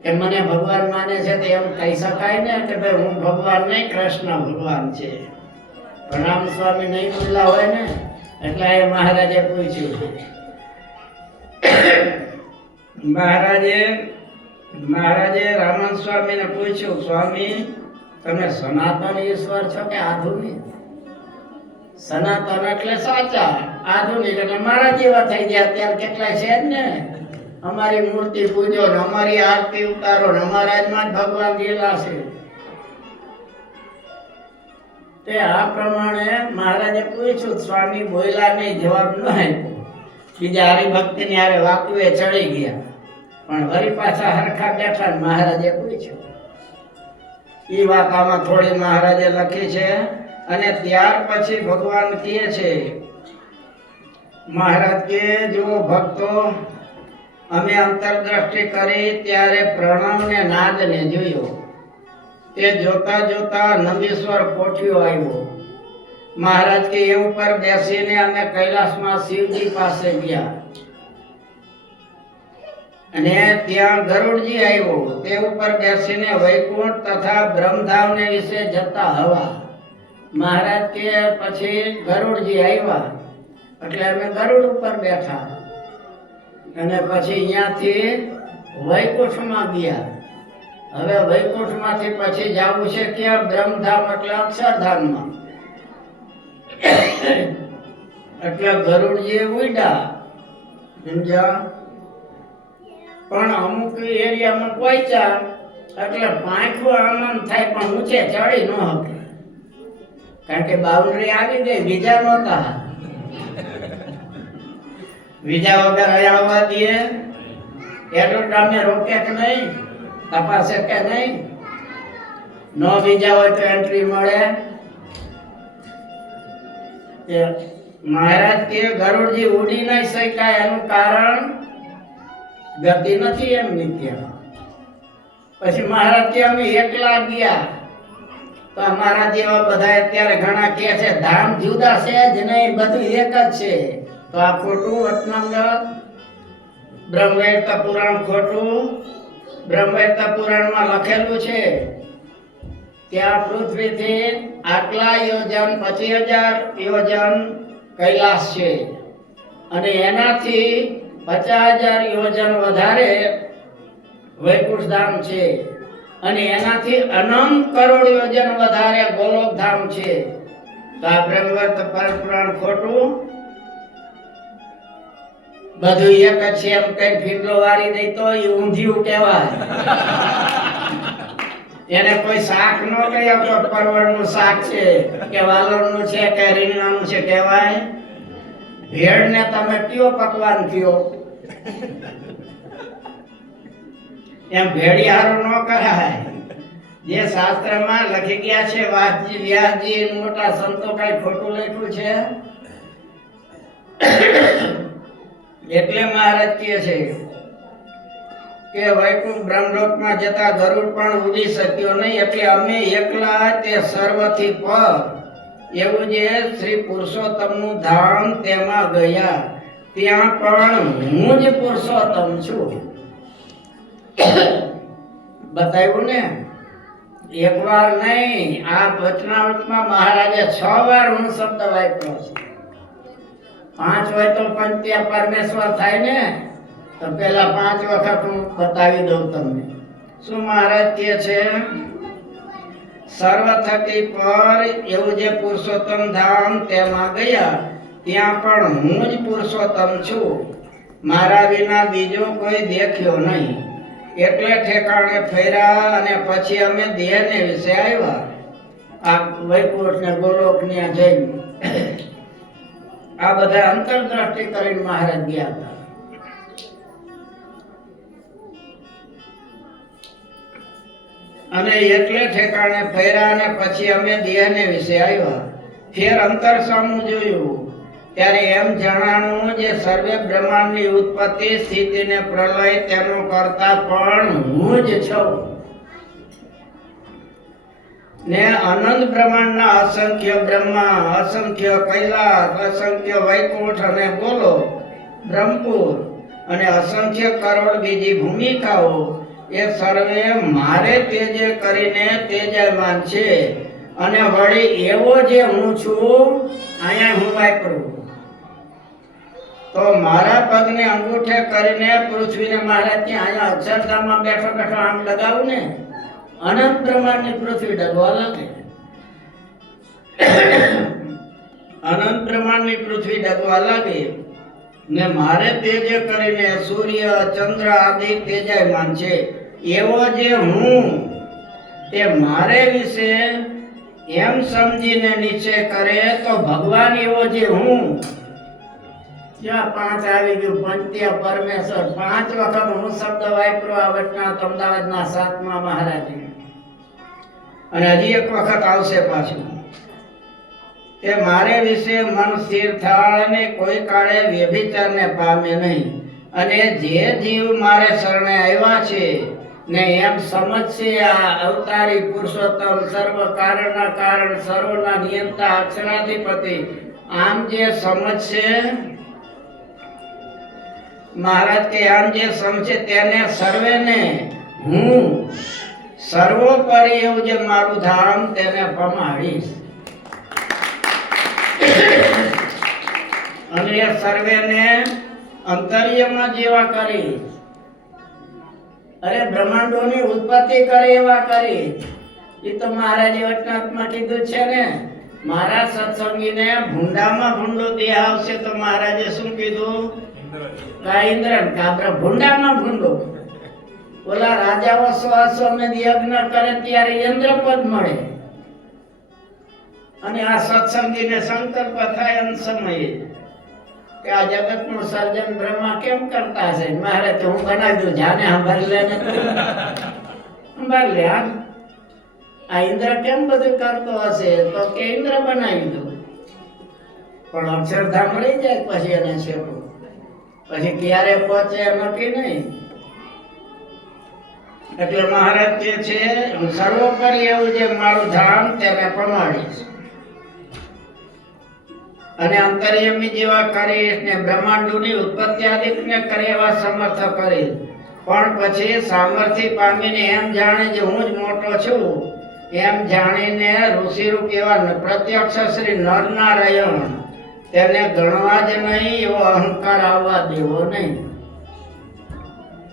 કે મને ભગવાન માને છે, તો એમ કહી શકાય ને કે ભાઈ હું ભગવાન નહીં, કૃષ્ણ ભગવાન છે. રામ સ્વામી નહીં બોલ્યા હોય ને, એટલે એ મહારાજે પૂછ્યું. મહારાજે રામાન સ્વામીને પૂછ્યું, સ્વામી તમે સનાતન ઈશ્વર છો કે આધુનિક? સનાતન એટલે સાચા, આધુનિક એટલે મારા જેવા થઈ ગયા. ત્યારે કેટલાય છે જ ને, અમારી મૂર્તિ પૂજો ને અમારી આરતી ઉતારો ને અમારા જ માં જ ભગવાન ગયેલા છે. તે આ પ્રમાણે મહારાજે પૂછ્યું, સ્વામી બોલ્યા નહીં, જવાબ ન આપ્યો. બીજા હરિભક્તિની હારે વાતુએ ચડી ગયા. પણ વળી પાછા હરખા બેઠા. મહારાજે પૂછ્યું એ વાત આમાં થોડી મહારાજે લખી છે. અને ત્યાર પછી ભગવાન કહે છે, મહારાજ કે જો ભક્તો અમે અંતરદ્રષ્ટિ કરી ત્યારે પ્રણવને નાદને જોયો. તે જોતા જોતા નંદીશ્વર કોઠિયો આવ્યો. મહારાજ કે એ ઉપર બેસીને અમે કૈલાસમાં શિવજી પાસે ગયા અને ત્યાં ગરુડજી આવ્યો. તે ઉપર બેસીને વૈકુંઠ તથા બ્રહ્મધામને વિશે જતા હવા. મહારાજ કે પછી ગરુડજી આવ્યા એટલે અમે ગરુડ ઉપર બેઠા અને પછી અહીંયાથી વૈકુંઠમાં ગયા. હવે વૈકુંઠમાંથી પછી જવું છે ક્યાં? બ્રહ્મધામ એટલે અક્ષરધામમાં. એટલે ગરુડજી ઉડ્યા, સમજ્યા? પણ અમુક એરિયામાં પહોંચ્યા એટલે પાંખો આનંદ થાય પણ ઊંચે ચડી ન શકે. કારણ કે બાઉન્ડ્રી આવી ગઈ, બીજા નહોતા. બીજા વગર આવવા દે? એરોડ્રામે રોકે કે નહીં? તપાસે કે નહીં? ન બીજા હોય તો એન્ટ્રી મળે? મહારાજ કે ગરુડજી ઉડી નહીં શક્યા એનું કારણ ગતિ નથી એમની ત્યાં. પછી મહારાજ કે અમે એકલા ગયા. તો અમારા જેવા બધા અત્યારે ઘણા કે છે ધામ જુદા છે જ નહીં, બધું એક જ છે. તો આ ખોટું વચનામૃત. બ્રહ્મવેદતા પુરાણ ખોટું. બ્રહ્મવેદતા પુરાણમાં લખેલું છે કે આ પૃથ્વીથી આટલા યોજન 25,000 યોજન કૈલાસ છે અને એનાથી 50,000 યોજન વધારે વૈકુંઠ ધામ છે અને એનાથી અનંત કરોડ યોજન વધારે ગોલોક ધામ છે. તો આ બ્રહ્મવેદતા પુરાણ ખોટું. બધું એક જ છે એમ કઈ ફીરલો વારી દઈ તો એ ઊંધિયું કહેવાય. એને કોઈ શાક ન કહી આપો પરવળનું શાક છે કે વાલોળનું છે કે રીંગણાનું છે કહેવાય. ભેળને તમે કયો પકવાન કયો? એમ ભેળી હારું ન કરાય. જે શાસ્ત્રમાં લખી ગયા છે વ્યાસજી મોટા સંતો કઈ ખોટું લખ્યું છે? એટલે મહારાજ કહે છે કે વૈકુંઠ બ્રહ્મલોકમાં જતા ગરુડ પણ ઉડી શક્યો નહીં, એટલે અમે એકલા તે સર્વથી પર એવું જે શ્રી પુરુષોત્તમનું ધામ તેમાં ગયા, ત્યાં પણ હું જ પુરુષોત્તમ છું. બતાવ્યું ને? એક વાર નહીં, આ વચનાવૃતમાં મહારાજે 6 વાર હું શબ્દ વાપર્યો છે. 5 હોય તો પંચ્યા પરમેશ્વર થાય ને, તો પેલા 5 વખત હું બતાવી દઉં તમને. શું મહારાજ કહે છે? સર્વ થકી પર એવું જે પુરુષોત્તમ ધામ તેમાં ગયા, ત્યાં પણ હું જ પુરુષોત્તમ છું, મારા વિના બીજો કોઈ દેખ્યો નહીં. એટલે ઠેકાણે ફર્યા અને પછી અમે દેહને વિશે આવ્યા, આ વૈકુંઠ ને ગોલોક ને જઈને. આ બધા અંતરદ્રષ્ટિ કરીને મહારાજ ગયા હતા. અને એટલે ઠેકાણે ફર્યા અને પછી અમે દેહને વિશે આવ્યા. ફેર અંતર સામું જોયું ત્યારે એમ જણાણું જે સર્વે બ્રહ્માંડની ઉત્પત્તિ સ્થિતિ ને પ્રલય તેનો કરતા પણ હું જ છું. ને અનંત બ્રહ્માંડના અસંખ્ય બ્રહ્મા, અસંખ્ય કૈલાસ, અસંખ્ય વૈકુંઠ અને ગોલોક, બ્રહ્મપુર અને અસંખ્ય કરોડ બીજી ભૂમિકાઓ એ સર્વે મારે તેજે કરીને તેજયમાન છે. અને વળી એવો જે હું છું, અહીંયા હું વાપરું તો મારા પગને અંગૂઠે કરીને પૃથ્વીને મહારાજ ત્યાં અહીંયા અક્ષરધામમાં બેઠો બેઠો આમ લગાવું ને, અનંત બ્રહ્માંડની પૃથ્વી ડગવા લાગે. અનંત બ્રહ્માંડની પૃથ્વી ડગવા લાગે ને મારે તેજે કરીને સૂર્ય ચંદ્ર આદિ તેજયમાન છે. એવો જે હું તે મારે વિશે એમ સમજીને નિશ્ચય કરે તો ભગવાન એવો જે હું, જ્યાં 5 આવી ગયું પંચ્યા પરમેશ્વર. 5 વખત હું શબ્દ વાપર્યો આ વચનાથ અમદાવાદના 7મા મહારાજે, અને હજી એક વખત આવશે પાછું. તે મારે વિશે મન સ્થિર થાય ને કોઈ કાળે વ્યભિચારને પામે નહીં. અને જે જીવ મારે શરણે આવ્યા છે ને એમ સમજશે આ અવતારી પુરુષોત્તમ, સર્વ કારણના કારણ, સર્વના નિયંતા, અક્ષરાધિપતિ, આમ જે સમજશે મહારાજ કે આમ જે સમજે તેને સર્વેને હું સર્વોપરી એવું જે મારું ધામ તેને પમાડીશ. અને એ સર્વેને અંતર્યમાં જેવા કરી, અરે બ્રહ્માંડોની ઉત્પત્તિ કરે એવા કરી. એ તો મહારાજે વચનાથમાં કીધું છે ને, મારા સત્સંગીને ભૂંડામાં ભૂંડો દેહ આવશે તો મહારાજે શું કીધું? કા ઇન્દ્ર કાબરા ભૂંડામાં ભૂંડો. ઓલા રાજાઓ 100 યજ્ઞ કરે ત્યારે ઇન્દ્રપદ મળે, અને આ સત્સંગીને સંકલ્પ થાય અંત સમયે કે આ જગતનું સર્જન બ્રહ્મા કેમ કરતા હશે? મારે તો હું બનાવી દઉં, જાને સંભાળી લે ને સંભાળી લે. આ ઇન્દ્ર કેમ બધું કરતો હશે? તો કે ઇન્દ્ર બનાવી દઉં. પણ અક્ષરધામ મળી જાય પછી એને છેટું, પછી ક્યારે પહોંચે નક્કી નહીં. એટલે મહારાજ કે છે સર્વોપરી એવું જે મારું ધામ તેને પમાડીશ, અને અંતર્યામી જેવા કરીશ ને બ્રહ્માંડોની ઉત્પત્તિ આદિને કરે એવા સમર્થ કરીશ. પણ પછી સામર્થ્ય પામીને એમ જાણે જે હું જ મોટો છું એમ જાણીને ઋષિરૂપ એવા પ્રત્યક્ષ શ્રી નરનારાયણ તેને ગણવા જ નહીં, એવો અહંકાર આવવા દેવો નહીં.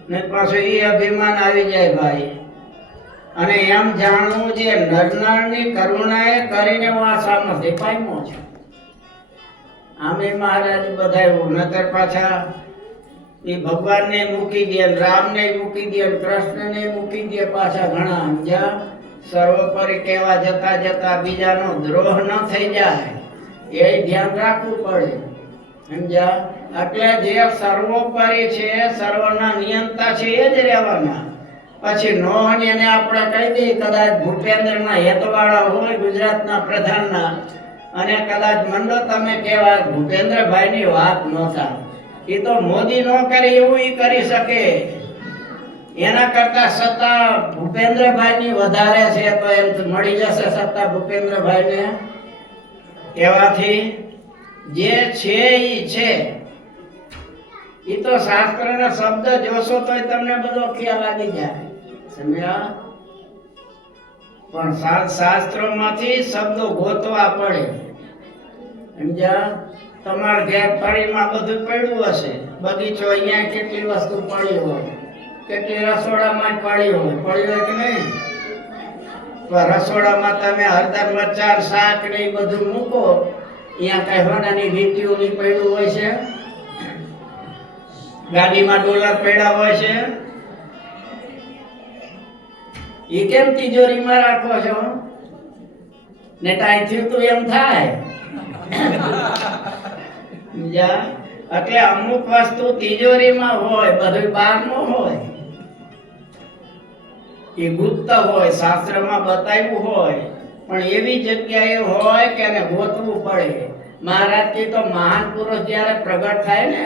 ને પાછું એ અભિમાન આવી જાય ભાઈ. અને એમ જાણવું જે નરનારની કરુણાએ કરીને હું આ સામર્થ્ય પામ્યો છું. આમે મહારાજ બધાયું, નતર પાછા એ ભગવાનને મૂકી દે, રામને મૂકી દે, કૃષ્ણને મૂકી દે, પાછા ઘણા સમજ્યા. સર્વોપરી કહેવા જતા જતા બીજાનો દ્રોહ ન થઈ જાય એ ધ્યાન રાખવું પડે, સમજ્યા. એટલે જે સર્વોપરી છે, સર્વના નિયંતા છે એ જ રહેવાના. પછી નોહન એને આપણે કહી દઈએ કદાચ ભૂપેન્દ્રના હેતવાળા હોય ગુજરાતના પ્રધાનના, અને કદાચ મંડો તમે કહેવા ભૂપેન્દ્રભાઈની વાત ન થાય, એ તો મોદી ન કરે એવું ઈ કરી શકે. એના કરતા સત્તા ભૂપેન્દ્રભાઈની વધારે છે, તો એમ મળી જશે સત્તા ભૂપેન્દ્રભાઈને. કહેવાથી જે છે ઈ છે, ઈ તો શાસ્ત્રના શબ્દ જોશો તોય તમને બધો ખ્યાલ આવી જાય. સમજ્યા? પણ શાસ્ત્રોમાંથી શબ્દો ગોતવા પડે. સમજ્યા? તમારા ઘેર ફળીમાં બધું પડ્યું હશે, બગીચો અહીંયા કેટલી વસ્તુ પડી હોય, કેટલી રસોડામાં જ પડી હોય, પડી હોય કે નહીં? તો રસોડામાં તમે હળદર મરચાં શાક ને એ બધું મૂકો, અહીંયા કઈ હોનાની વીંટીઓની પડ્યું હોય છે, ગાડીમાં ડોલર પડ્યા હોય છે, એ કેમ તિજોરીમાં રાખો છો? ને ટાઈમ તો એમ થાય. એટલે અમુક વસ્તુ તિજોરીમાં હોય, બધું બહાર ન હોય, એ ગુપ્ત હોય, શાસ્ત્રમાં બતાવ્યું હોય, પણ એવી જગ્યાએ હોય કે એને ગોતવું પડે. મહારાજ કી તો મહાન પુરુષ જ્યારે પ્રગટ થાય ને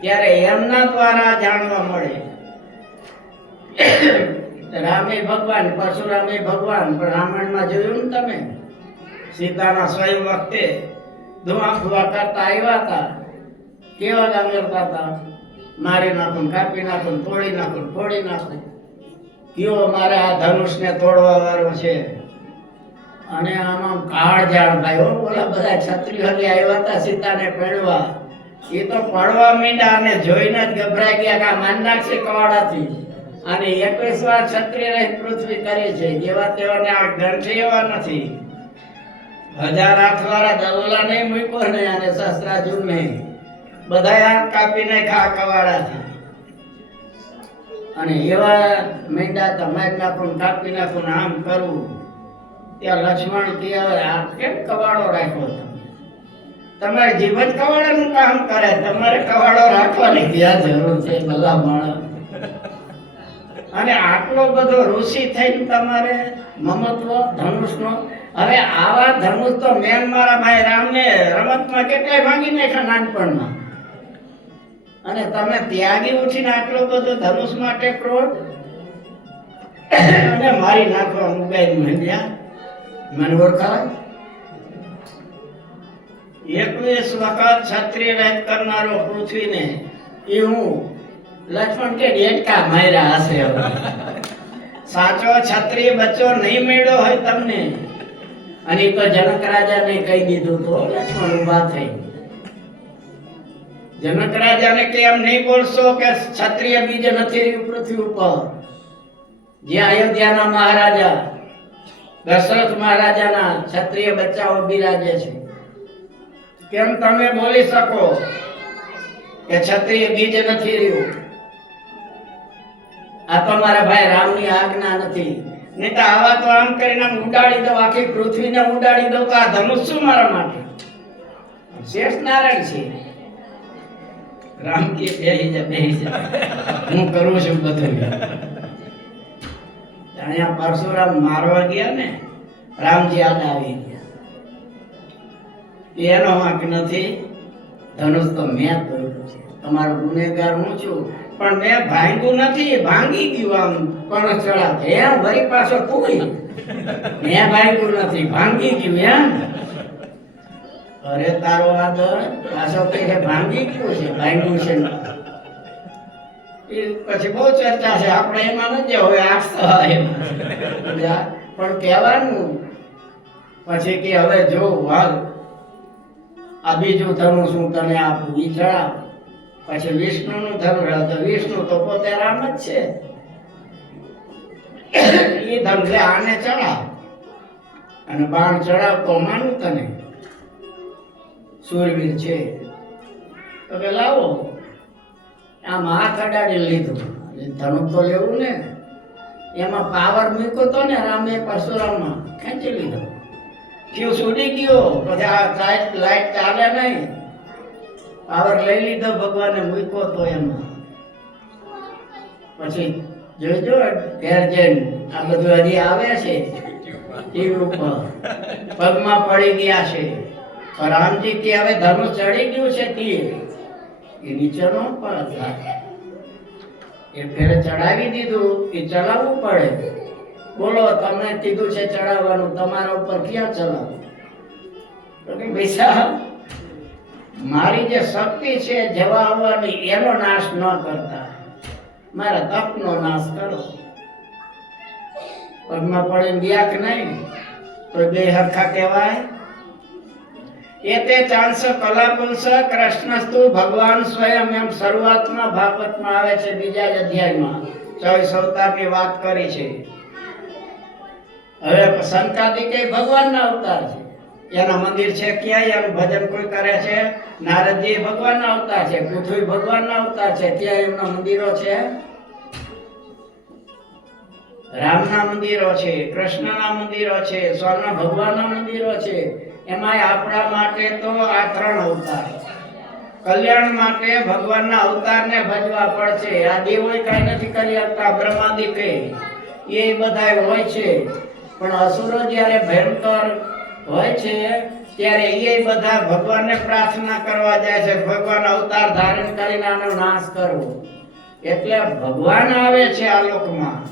ત્યારે એમના દ્વારા જાણવા મળે. રામે ભગવાન, પરશુરામે ભગવાન, પણ રામાયણમાં જોયું ને તમે, સીતાના સ્વયં વખતે ધુઆ ધુઆ કરતા આવ્યા હતા, કેવા કામ કરતા હતા? મારી નાખું, કાપી નાખું, તોડી નાખું, ફોડી નાખું. કયો મારે આ ધનુષને તોડવા વાળો છે? અને આમાં કાળજાળ ભાઈ, હો બોલા બધા ક્ષત્રિયો આવ્યા હતા સીતાને પેળવા, એ તો પડવા માંડ્યા અને જોઈને જ ગભરાઈ ગયા કે આ માન નાખશે કવાડાથી. અને 21 વાર ક્ષત્રિય રહી પૃથ્વી કરી છે, જેવા તેવાને આ ગ્રંથે એવા નથી. 1000 હાથવાળા દવલા નહીં મૂક્યો ને, અને શસ્ત્રાર્જુન નહીં, બધા હાથ કાપી નાખ્યા કવાડાથી. અને એવા મેંડા તમારી નાખું, કાપી નાખું, આમ કરવું. ત્યાં લક્ષ્મણ કે આ કેમ કવાડો રાખ્યો? તમારે જીવ જ કવાડાનું કામ કરે, તમારે કવાડો રાખવાની ક્યાં જરૂર છે ભલા માણસ? અને આટલો બધો ઋષિ થઈને તમારે મમત્વ ધનુષનો. હવે આવા ધનુષ તો મેં મારા ભાઈ રામને રમતમાં કેટલાય ભાંગી નાખ્યા નાનપણમાં, અને તમે ત્યાગી ઉઠીને આટલો બધો ધનુષ માટે ક્રોધ અને મારી નાખવા મુકાઈ માંડ્યા. મને ઓળખાય? 21 વખત ક્ષત્રિય રાજ કરનારો પૃથ્વીને એ હું લક્ષ્મણ કે ડેટકા માર્યા હશે. હવે સાચો ક્ષત્રિય બચ્ચો નહીં મળ્યો હોય તમને, અને તો જનક રાજાને કહી દીધું તો લક્ષ્મણ ઉભા થઈ. જનક રાજાને કે એમ નહીં બોલશો કે ક્ષત્રિય બીજ નથી રહ્યું પૃથ્વી ઉપર. જ્યાં અયોધ્યાના મહારાજા દશરથ મહારાજાના ક્ષત્રિય બચ્ચાઓ બિરાજે છે, કેમ તમે બોલી શકો કે ક્ષત્રિય બીજ નથી રહ્યું? આ તો મારા ભાઈ રામની આજ્ઞા નથી. નહીં તો આવા તો આમ કરીને આમ ઉડાડી દઉં, આખી પૃથ્વીને ઉડાડી દઉં, તો આ ધનુષ શું મારા માટે? શેષ નારાયણ છે. રામ કે બેહી જા, હું કરું છું બધું. અહીંયા પરશુરામ મારવા ગયા ને, રામજી યાદ આવી ગયા. એનો વાંક નથી, ધનુષ તો મેં તોડ્યું છે. તમારો ગુનેગાર હું છું, પણ મેં ભાંગ્યું નથી, ભાંગી ગયું. આમ કણસ ચડાવ એમ વળી પાછો તું મેં ભાંગ્યું નથી, ભાંગી ગયું એમ. અરે તારો આદર પાછો કે ભાંગી ગયું છે, ભાંગ્યું છે. એ પછી બહુ ચર્ચા છે, આપણે એમાં નથી હવે પણ કહેવાનું. પછી કે હવે જો હાલ આ બીજું ધનુષ હું તને આપું, ઈ ચડાવ. પછી વિષ્ણુનું ધનુષ, તો વિષ્ણુ તો પોતે રામ જ છે, એ ધનુષ આને ચડાવ, અને બાણ ચડાવ તો માનું તને સુરવીર છે. તો કે લાવો, આમ હાથ અડાડી લીધું. ધનુષ તો લેવું ને, એમાં પાવર મૂક્યો તો ને રામે પરશુરામમાં, ખેંચી લીધો. કયો છૂટી ગયો, પછી આ લાઈટ ચાલે નહીં, પાવર લઈ લીધો ભગવાને મૂક્યો તો એમાં. પછી જોજો ઘેર જઈને આ બધું હજી આવે છે ટીવી ઉપર પગમાં પડી ગયા છે. રામજી કે હવે ધનુષ ચડી ગયું છે તીર એ નીચે નો પડે, એ ફેરે ચડાવી દીધું એ ચલાવવું પડે. બોલો તમને કીધું છે ચડાવવાનું, તમારા ઉપર ક્યાં ચલાવવું? તો કે ભાઈ સાહેબ મારી જે શક્તિ છે જવા આવવાની એનો નાશ ન કરતા મારા તપનો નાશ કરો. પગમાં પડીને ગયા કે નહીં તો બે હરખા કહેવાય. એતે ચાંસ કલાપુંસ કૃષ્ણસ્તુ ભગવાન સ્વયં એમ શરૂઆતમાં ભાગવતમાં આવે છે, બીજા જ અધ્યાયમાં 24 અવતારની વાત કરી છે. હવે સંતાદિકે ભગવાનના અવતાર છે, એના મંદિર છે ક્યાંય એનું ભજન કોઈ કરે છે? નારદજી ભગવાનના અવતાર છે, પૃથ્વી ભગવાનના અવતાર છે, ત્યાં એમના મંદિરો છે. રામના મંદિરો છે, કૃષ્ણના મંદિરો છે, સ્વામિ ભગવાનના મંદિરો છે. એમાં આપણા માટે તો આ 3 અવતાર કલ્યાણ માટે ભગવાનના અવતારને ભજવા પડશે. આ દેવોય કઈ નથી કરી શકતા, બ્રહ્માદિક એ બધા હોય છે, પણ અસુરો જ્યારે ભયંકર હોય છે ત્યારે એ બધા ભગવાનને પ્રાર્થના કરવા જાય છે, ભગવાન અવતાર ધારણ કરીને આનો નાશ કરવો. એટલે ભગવાન આવે છે આ લોકમાં,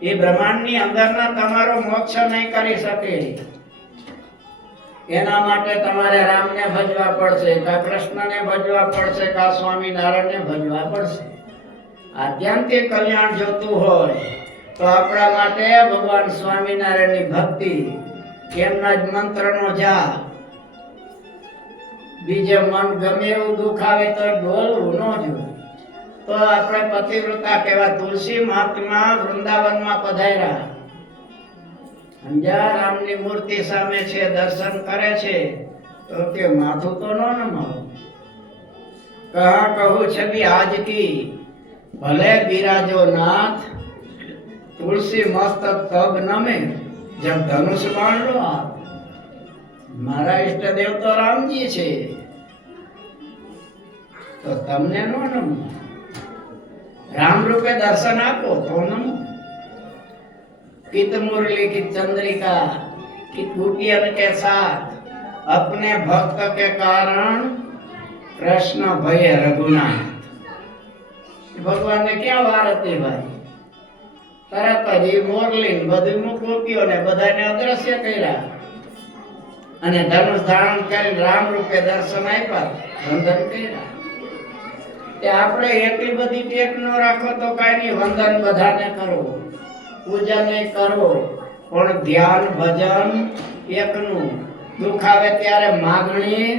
એ બ્રહ્માંડની અંદરના તમારો મોક્ષ નહીં કરી શકે. એના માટે તમારે રામને ભજવા પડશે, કા કૃષ્ણને ભજવા પડશે, કા સ્વામિનારાયણને ભજવા પડશે. આધ્યાત્મિક કલ્યાણ જોતું હોય તો આપણા માટે ભગવાન સ્વામિનારાયણની ભક્તિ, એમના જ મંત્રનો જાપ. બીજે મન ગમે એવું દુઃખ આવે તો ડોલવું ન જોઈએ. તો આપણે પતિવ્રતા કહેવા. તુલસી મહાત્મા વૃંદાવનમાં પધાર્યા, અંજા રામની મૂર્તિ સામે છે, દર્શન કરે છે તો કે માથું તો ન નમાવો. કહા કહું છબી આજ કી ભલે બિરાજો નાથ, તુલસી મસ્તક તબ નમે જબ ધનુષ બાણ લો આપ. મારા ઈષ્ટદેવ તો રામજી છે, તો તમને નો નમો. રામ રૂપે દર્શન આપો તો નમો. कित मुरली की चंद्रिका की गोपियन के साथ अपने भक्त के कारण कृष्ण भय रघुनाथ. भगवान ने क्या वार હતી ભાઈ? તરત જ મોરલી બધી ગોપીઓને બધાને અદ્રશ્ય કર્યા અને ધનુષ ધારણ કરી રામ રૂપે દર્શન આપ્યા, વંદન કર્યા. તે આપણે એટલી બધી ટેક ન રાખો તો કાઈ નહીં, વંદન બધાને કરો, પૂજન કરો, પણ ધ્યાન ભજન એકનું. દુઃખ આવે ત્યારે માગણી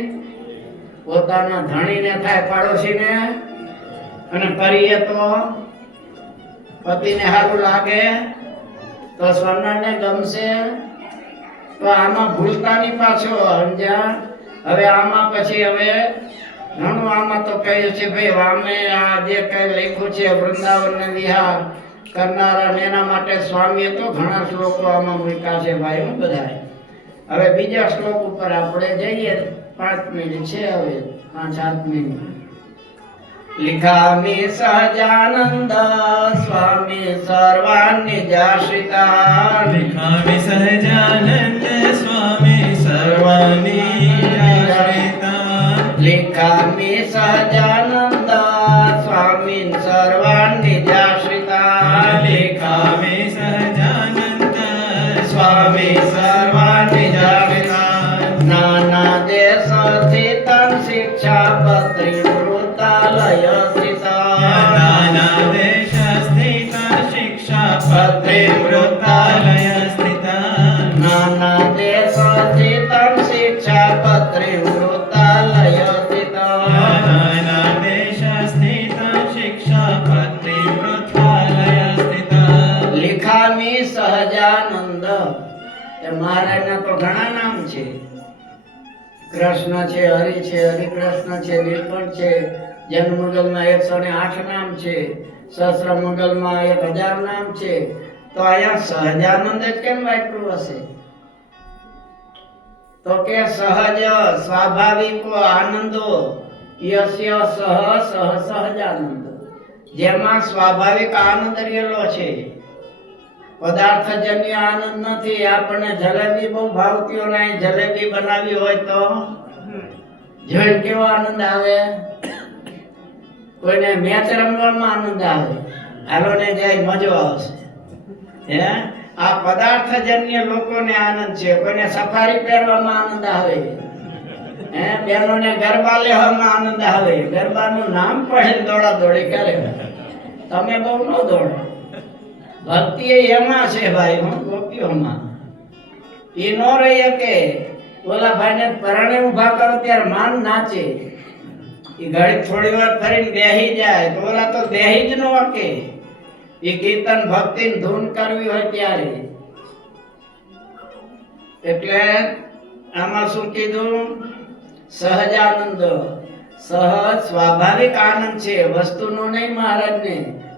પોતાના ધણીને થાય, પાડોશીને, અને કરીએ તો પતિને સારું લાગે તો સ્વર્ણને ગમશે. તો આમાં ભૂલતાની પાછો સમજ્યા. હવે આમાં પછી હવે ઘણું આમાં તો કહ્યું છે ભાઈ, અમે આ જે કઈ લખ્યું છે વૃંદાવન વિહાર કરનારા, એના માટે સ્વામીએ તો ઘણા શ્લોકો આમાં મૂક્યા છે ભાઈ. હું બધા હવે બીજા શ્લોક ઉપર આપણે જઈએ. 5 મિનિટ છે, હવે 5-7 મિનિટ. लिखामि सहजानंद स्वामी सर्वान्निजाश्रिता लिखामि सहजानंद स्वामी सर्वान्निजाश्रिता लिखामि सहजानंद स्वामी सर्वान्निजाश्रिता लिखामि सहजानंद स्वामी सर्वान्निजाश्रिता नाना देश स्थितं शिक्षापत्रि वृत्तालय स्थिता नाना देश स्थिता शिक्षापत्रि वृत्तालय स्थिता नाना देश स्थितं शिक्षापत्रि वृत्तालय स्थिता नाना देश स्थिता शिक्षापत्रि वृत्तालय स्थिता लिखामी સહજાનંદ. એ મહારાજના તો ઘણા નામ છે. કૃષ્ણ છે, હરિ છે, હરિકૃષ્ણ છે, નીલકંઠ છે. જન્મમંગલમાં 108 નામ છે, સહસ્રમંગલમાં 1000 નામ છે. તો અહીંયા સહજાનંદ જ કેમ વાપર્યું હશે? તો કે સહજ સ્વાભાવિકો આનંદો યસ્ય સહ સહ સહજાનંદ. જેમાં સ્વાભાવિક આનંદ રહેલો છે, પદાર્થજન્ય આનંદ નથી. આપણને જલેબી બહુ ભાવતી હોય ને જલેબી બનાવી હોય તો જોઈને કેવો આનંદ આવે. કોઈને મેચ રમવામાં આનંદ આવે, હાલો ને જાય મજો આવશે. હે આ પદાર્થજન્ય લોકોને આનંદ છે. કોઈને સફારી પહેરવામાં આનંદ આવે, હે બહેનોને ગરબા લેવામાં આનંદ આવે. ગરબાનું નામ પણ દોડા દોડી કરે. તમે બહુ ન દોડો. ભક્તિ એમાં છે ભાઈ, હું ગોપીઓમાં. એ નો રહી શકે. ઓલા ભાઈને પરણે ઊભા કરો ત્યારે માન નાચે. એ ઘડી થોડી વાર ફરીને બેહી જાય તો ઓલા તો બેહી જ ન શકે. એ કીર્તન ભક્તિ ધૂન કરવી હોય ત્યારે. એટલે આમાં શું કીધું? સહજાનંદ, સહજ સ્વાભાવિક આનંદ છે, વસ્તુનો નહીં. મહારાજને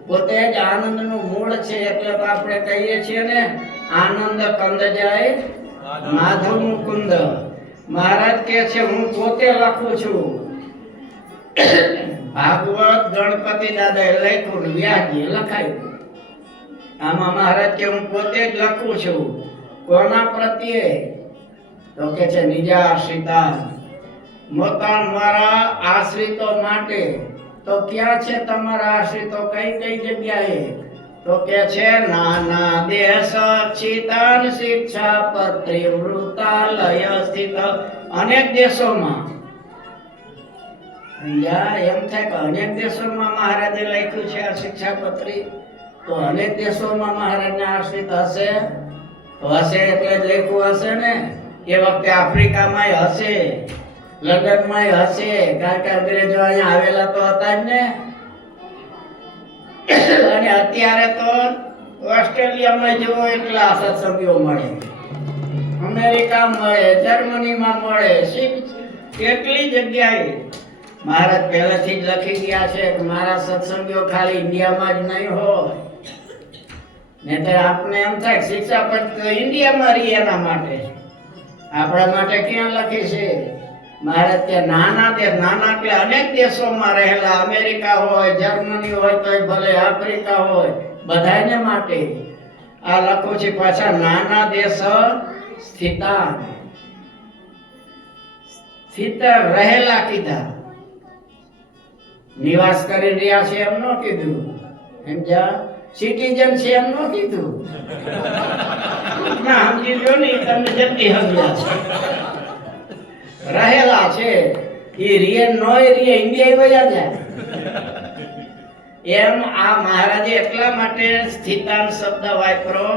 પોતે જ આનંદનું મૂળ છે. એટલે તો આપણે કહીએ છીએ ને, આનંદ કંદ જાય માધવ મુકુંદ. મહારાજ કહે છે હું પોતે લખું છું. ભાગવત ગણપતિ દાદાએ લખ્યું, વ્યાસજીએ લખાયું. આમાં મહારાજ કે હું પોતે જ લખું છું. કોના પ્રત્યે? તો કે છે નિજાશ્રિતા, મારા આશ્રિતો માટે. તો ક્યાં છે તમારા આશ્રિતો? કઈ કઈ જગ્યાએ? તો કે છે નાના દેશ ચિતાન શિક્ષા પત્રી વૃતાલય સ્થિત. અનેક દેશોમાં. એમ થાય કે અનેક દેશોમાં મહારાજે લખ્યું છે આ શિક્ષાપત્રી. તો અનેક દેશોમાં મહારાજના આશ્રિત હશે. તો હશે એટલે જ લખ્યું હશે ને. એ વખતે આફ્રિકામાં હશે, લંડનમાં હશે, કારણ કે અંગ્રેજો અહીંયા આવેલા તો હતા જ ને. અને અત્યારે તો ઓસ્ટ્રેલિયામાં જુઓ એટલા સત્સંગીઓ મળે, અમેરિકા મળે, જર્મનીમાં મળે, કેટલી જગ્યાએ. મહારાજ પહેલાથી જ લખી ગયા છે કે મારા સત્સંગીઓ ખાલી ઇન્ડિયામાં જ નહીં હોય. નહીંતર આપને એમ થાય શિક્ષાપત્રી ઇન્ડિયામાં રહી એના માટે. આપણા માટે ક્યાં લખી છે? મહારાજ કે નાના એટલે અનેક દેશોમાં રહેલા, અમેરિકા હોય, જર્મની હોય, તો ભલે આફ્રિકા હોય, બધાને માટે આ લખું છે. પાછા નાના દેશ સ્થિતા, સ્થિત રહેલા કીધા. નિવાસ કરી રહ્યા છે એમ ન કીધું. સમજ્યા? સિટીઝન છે એમ ન કીધું. ના સમજી લો ને, તમને જલ્દી સમજ્યા છે. રહેલા છે એ રીએ નોય રીએ ઇન્ડિયા વયા જાય એમ. આ મહારાજે એટલા માટે સ્થિતાન શબ્દ વાપરો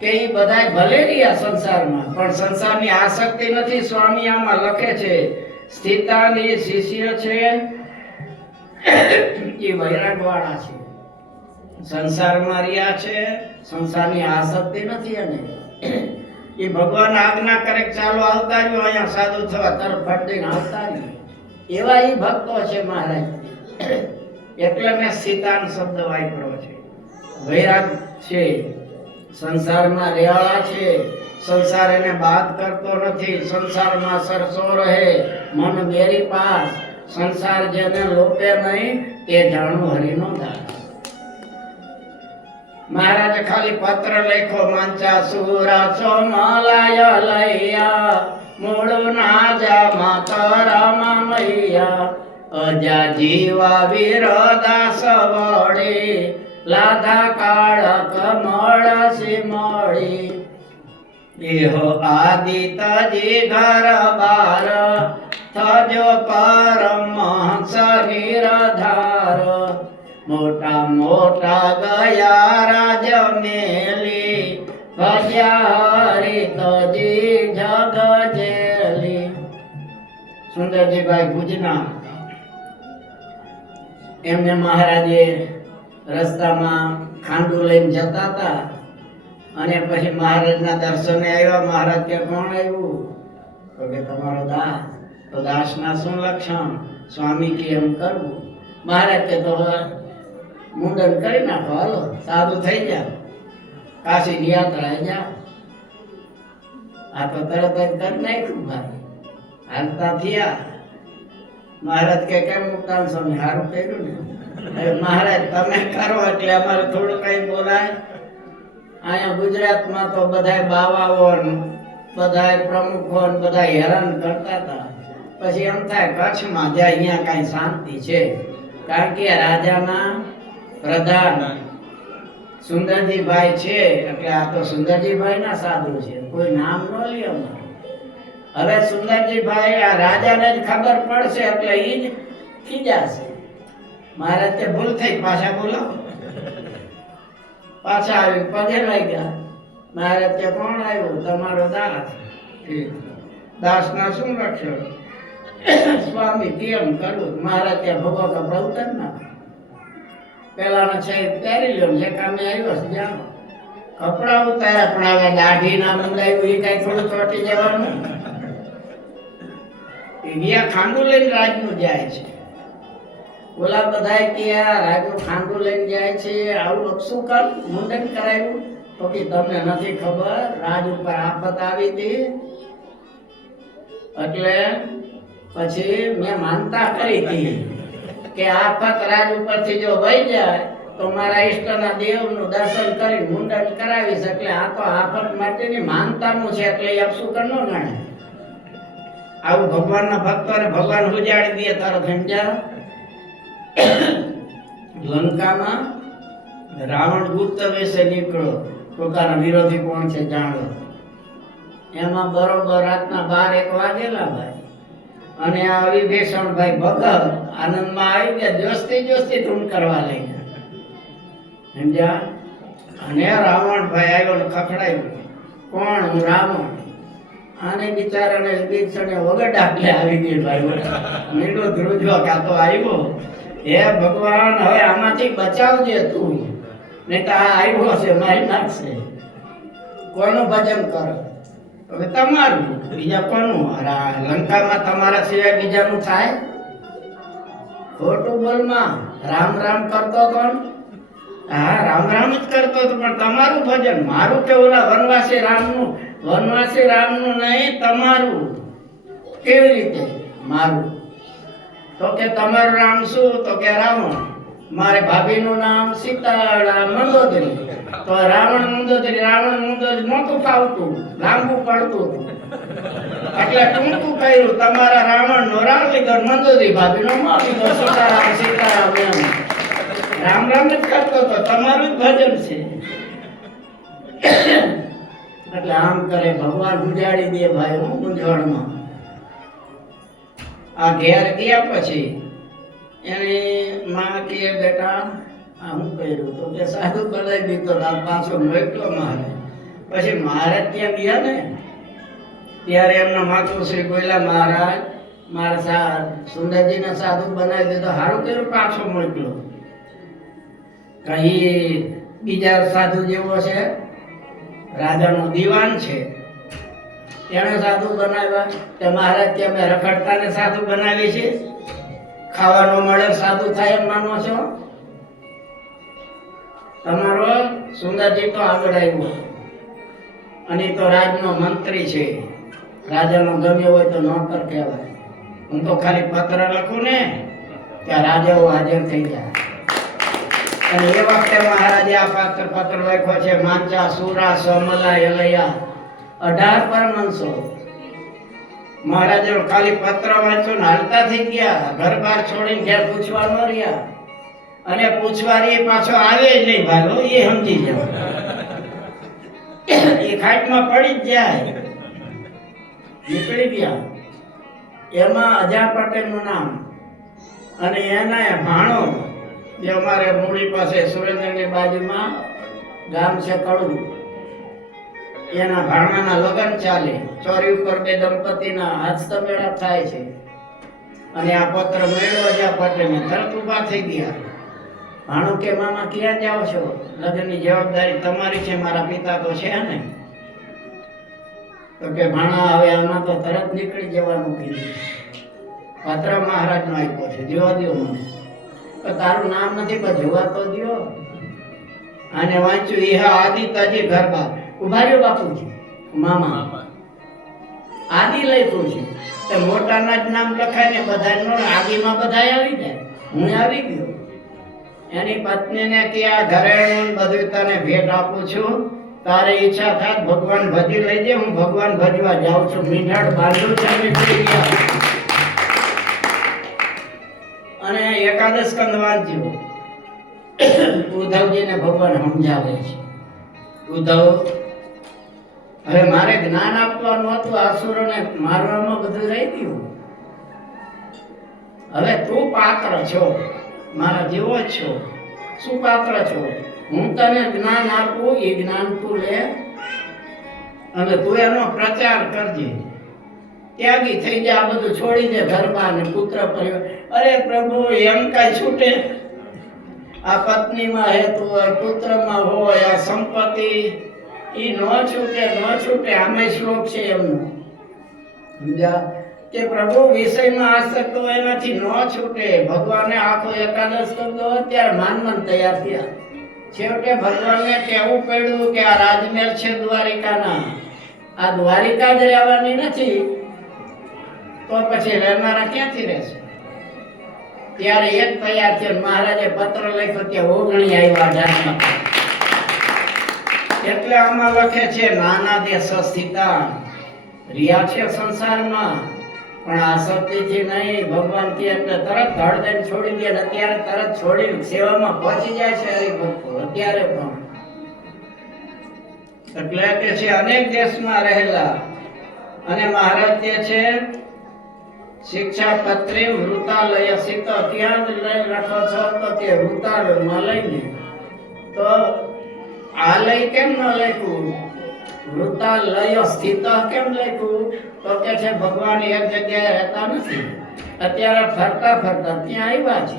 કે એ બધા ભલે રહ્યા સંસારમાં, પણ સંસારની આસક્તિ નથી. સ્વામી આમાં લખે છે સ્થિતાન એ શિષ્ય છે, એ વૈરાગ વાળા છે. સંસારમાં રહ્યા છે, સંસારની આસક્તિ નથી. અને એ ભગવાન આજ્ઞા કરે ચાલો આવતા રહ્યો અહીંયા સાધુ થવા, તરફ ફટીને આવતા રહ્યો. એવા એ ભક્તો છે મહારાજ. એટલે મેં સ્થિતાન શબ્દ વાપર્યો છે. વૈરાગ છે, સંસારમાં રહેલા છે, સંસાર એને બાદ કરતો નથી. સંસારમાં સરસો રહે મન મેરી પાસ. સંસાર જેને લોપે નહીં તે જાણું હરિનો દાસ. મહારાજે ખાલી પત્ર લખ્યો, માંચા સુરા સોમલાય લૈયા મૂળ ના જા માતરમા મૈયા. અજા જીવા વીરદાસ વળી લાધા કાળ કમળ સિમળી. એહો આદિતજી ઘર બાર થજો પરમહંસ નિરધાર. મોટા મોટા ગયા રાજ મેલી ભજ્યા હરી તજી જગ જેલી. સુંદરજીભાઈ ભુજના એમને મહારાજે રસ્તામાં ખાંડું લઈને જતા હતા. અને પછી મહારાજના દર્શને આવ્યા. મહારાજ કે કોણ આવ્યું? તો કે તમારો દાસ. તો દાસના શું લક્ષણ? સ્વામી કે એમ કરવું. મહારાજ કે તો મુંડન કરી નાખો, હાલો સાધુ થઈ જાવ, કાશી યાત્રા જાઓ. આ તો તરત જ કરી નાખ્યું ભાઈ, હાલતા થયા. મહારાજ કે કેમ મુક્તાન સ્વામી સારું કર્યું ને. હવે મહારાજ તમે કરો એટલે અમારે થોડું કઈ બોલાય. અહીંયા ગુજરાતમાં તો બધાય બાવાઓ ને બધાય પ્રમુખો ને બધા હેરાન કરતા હતા. પછી એમ થાય કચ્છમાં જાય અહીંયા કઈ શાંતિ છે, કારણ કે રાજાના પ્રધાન સુંદરજીભાઈ છે એટલે આ તો સુંદરજીભાઈ ના સાધુ છે, કોઈ નામ ન લે અમારે. હવે સુંદરજીભાઈ આ રાજાને જ ખબર પડશે એટલે ઈ જ ખીજાશે. મારે તે ભૂલ થઈ, પાછા બોલાવો. પાછા આવી પગે લાગ્યા. મારે તે કોણ આવ્યું? તમારો દાસ. દાસ ના શું લક્ષણ? સ્વામી કેમ કરું? મારે ત્યાં ભગવા કપડા ઉતર ના પેલાનો છે પહેરી લો, જે કામે આવ્યો છે જાઓ. કપડા ઉતાર્યા પણ હવે દાઢી ના મંગાવ્યું એ કઈ થોડું ચોટી જવાનું. ગયા ખાંડું લઈને રાજનું જાય છે. ઓલા બધા કે આ રાજનું ખાંડું લઈને જાય છે, આવું અપસું કર મુંડન કરાવ્યું. તો કે તમને નથી ખબર રાજ ઉપર આફત આવી હતી, એટલે પછી મેં માનતા કરી હતી કે આફત રાજ ઉપરથી જો વહી જાય તો મારા ઈષ્ટના દેવનું દર્શન કરી મુંડન કરાવીશ. એટલે આ તો આફત માટેની માનતાનું છે, એટલે એ અપસુકર ન ગણાય. આવું ભગવાનના ભક્તોને ભગવાન ઉજાડી દે તરત સમજ્યા. લંકામાં રાવણ ગુપ્ત વેશે નીકળ્યો, પોતાના વિરોધી કોણ છે જાણો. એમાં બરોબર રાતના 12-1 વાગેલા ભાઈ, અને આ વિભીષણભાઈ ભગત આનંદમાં આવી ગયા, જોસ્તી ધૂમ કરવા લઈ ગયા સમજ્યા. અને રાવણભાઈ આવ્યો ને ખખડાયું, કોણ? હું રાવણ. આને બિચારાને વિભીષણે વગર ડાકલે આવી ગઈ ભાઈ, મીંડો ધ્રુજવા કે આ તો આવ્યો. હે ભગવાન, હવે આમાંથી બચાવજે તું, નહીં તો આ આવ્યો છે મારી નાખશે. કોનું ભજન કરો? હવે તમારું, બીજા કોનું? લંકામાં તમારા સિવાય બીજાનું થાય? ખોટું બોલમાં રામ રામ કરતો કોણ? હા, રામ રામ જ કરતો હતો, પણ તમારું ભજન. મારું કે ઓલા વનવાસી રામનું? વનવાસી રામનું નહીં, તમારું. કેવી રીતે મારું? તો કે તમારું નામ શું? તો કે રાવણ. મારે ભાભીનું નામ સીતા મંદોદરી. તો રાવણ મંદોદરી નહોતું ફાવતું, લાંબુ પડતું હતું, એટલે ટૂંકું કર્યું. તમારા રાવણ નો રામ લીધો, મંદોદરી ભાભી નો માં લીધો. સીતારામ એમ રામ રામ જ કરતો હતો. તમારું જ ભજન છે. એટલે આમ કરે ભગવાન ઉજાડી દે ભાઈ હું મૂંઝવણમાં. આ ઘેર ગયા પછી એની માં કે બેટા આ હું કર્યું? તો કે સાધુ બનાવી દીધો, પાછો મોકલો મારે. પછી મારે ત્યાં ગયા ને ત્યારે એમના માતુશ્રી બોલ્યા, મહારાજ મારા સુંદરજીને સાધુ બનાવી દીધો, સારું કર્યું પાછો મોકલો. કઈ બીજા સાધુ જેવો છે, રાજાનો દીવાન છે, એને સાધુ બનાવ્યા. કે મહારાજ કે અમે રખડતાને સાધુ બનાવી છે, ખાવાનો મળે સાધુ થાય એમ માનો છો? તમારો સુંદરજી તો આગળ આવ્યો, અને તો રાજનો મંત્રી છે, રાજાનો ગમ્યો હોય તો નોકર કહેવાય. હું તો ખાલી પત્ર લખું ને ત્યાં રાજાઓ હાજર થઈ જાય. અને એ વખતે મહારાજે આ પત્ર લખ્યો છે, માંચા સુરા સોમલા એલૈયા 18 પરમહંસો. મહારાજે ખાલી પત્ર વાંચ્યો ને હાલતા થઈ ગયા, ઘર બાર છોડીને ઘેર પૂછવા ન રહ્યા. અને પૂછવા પાછો આવે જ નહીં ભાગો, એ સમજી જાવ. એ ખાટમાં પડી જ જાય, નીકળી ગયા. એમાં અજા પટેલ નું નામ, અને એના ભાણો જે અમારે મૂળી પાસે સુરેન્દ્રની બાજુમાં ગામ છે કડું, એના ભાણાના લગ્ન ચાલે. ચોરી ઉપર 2 દંપતીના હસ્તમેળાપ થાય છે. અને આ પત્ર મેળવો અજા પટેલને, તરત ઊભા થઈ ગયા. ભાણું કે મામા ક્યાં જાઓ છો? લગ્નની જવાબદારી તમારી છે, મારા પિતા તો છે ને. તો કે ભાણા હવે આમાં તો તરત નીકળી જવાનું કીધું. પત્ર મહારાજનો આપ્યો છે, જોવા દો મને. તો તારું નામ નથી પણ જોવા તો દો. આને વાંચ્યું, ઇહા આદિ તજી ગરબા. ઉભા રહ્યો બાપુજી, મામા આદિ લખ્યું છે, તો મોટાના જ નામ લખાય ને બધા નો આદિમાં બધા આવી જાય. હું આવી ગયો. એની પત્નીને કે આ ઘરેણું બધું તને ભેટ આપું છું, તારી ઈચ્છા થાય તો ભગવાન ભજી લઈ દે, હું ભગવાન ભજવા જાઉં છું. મીંઢાળ બાંધ્યું છે, નીકળી ગયા. અને એકાદશ સ્કંદ વાંચ્યું. ઉદ્ધવજીને ભગવાન સમજાવે છે, ઉદ્ધવ હવે મારે જ્ઞાન આપવાનું હતું, આસુરોને મારવામાં બધું રહી ગયું. હવે તું પાત્ર છો, મારા જેવો જ છો. શું પાત્ર છો? હું તને જ્ઞાન આપું, એ જ્ઞાન તું લે અને તું એનો પ્રચાર કરજે. ત્યાગી થઈ જાય, આ બધું છોડી દે, ઘરમાં ને પુત્ર પરિવાર. અરે પ્રભુ, એમ કઈ છૂટે? આ પત્નીમાં હેતુ હોય, પુત્રમાં હોય, આ સંપત્તિ ઈ ન છૂટે, ન છૂટે. આમે શ્લોક છે એમનો, સમજ્યા? કે પ્રભુ વિષયમાં આસક્ત હોય એનાથી ન છૂટે. ભગવાને આખો એકાદશ કરતો ત્યારે માન તૈયાર થયા. છેવટે ભગવાનને કહેવું પડ્યું કે આ રાજમહેલ છે દ્વારિકાના, આ દ્વારિકા જ રહેવાની નથી, તો પછી રહેનારા ક્યાંથી રહેશે? ત્યારે એક તૈયાર થયો. મહારાજે પત્ર લખ્યો, ત્યાં ઓગણી આવ્યા ઢાળમાં. એટલે આમાં લખે છે, નાના દેશ સ્થિતા રહ્યા છે સંસારમાં, પણ આસક્તિથી નહીં, ભગવાનથી. એટલે તરત ધડ દઈને છોડી દે. અત્યારે તરત છોડી સેવામાં પહોંચી જાય છે હરિભક્તો અત્યારે પણ. એટલે કે છે અનેક દેશમાં રહેલા. અને મહારાજ કે છે શિક્ષાપત્રી વૃતાલય સ્થિત, ત્યાં જ લઈ રાખો છો તો તે વૃતાલયમાં લઈને. તો આલય કેમ ન લખ્યું? વૃતાલય સ્થિત કેમ લખ્યું? તો કે છે ભગવાન એક જગ્યાએ રહેતા નથી, અત્યારે ફરતા ફરતા ત્યાં આવ્યા છે,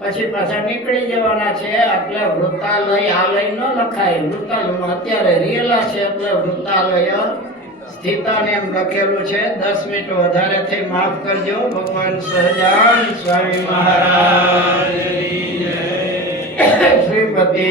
પછી પાછા નીકળી જવાના છે. એટલે વૃતાલય આલય ન લખાય, વૃતાલયમાં અત્યારે રહેલા છે એટલે વૃતાલય સ્થિતાને એમ લખેલું છે. 10 મિનિટ વધારે થઈ માફ કરજો. ભગવાન સહજાન સ્વામી મહારાજ શ્રીપતિ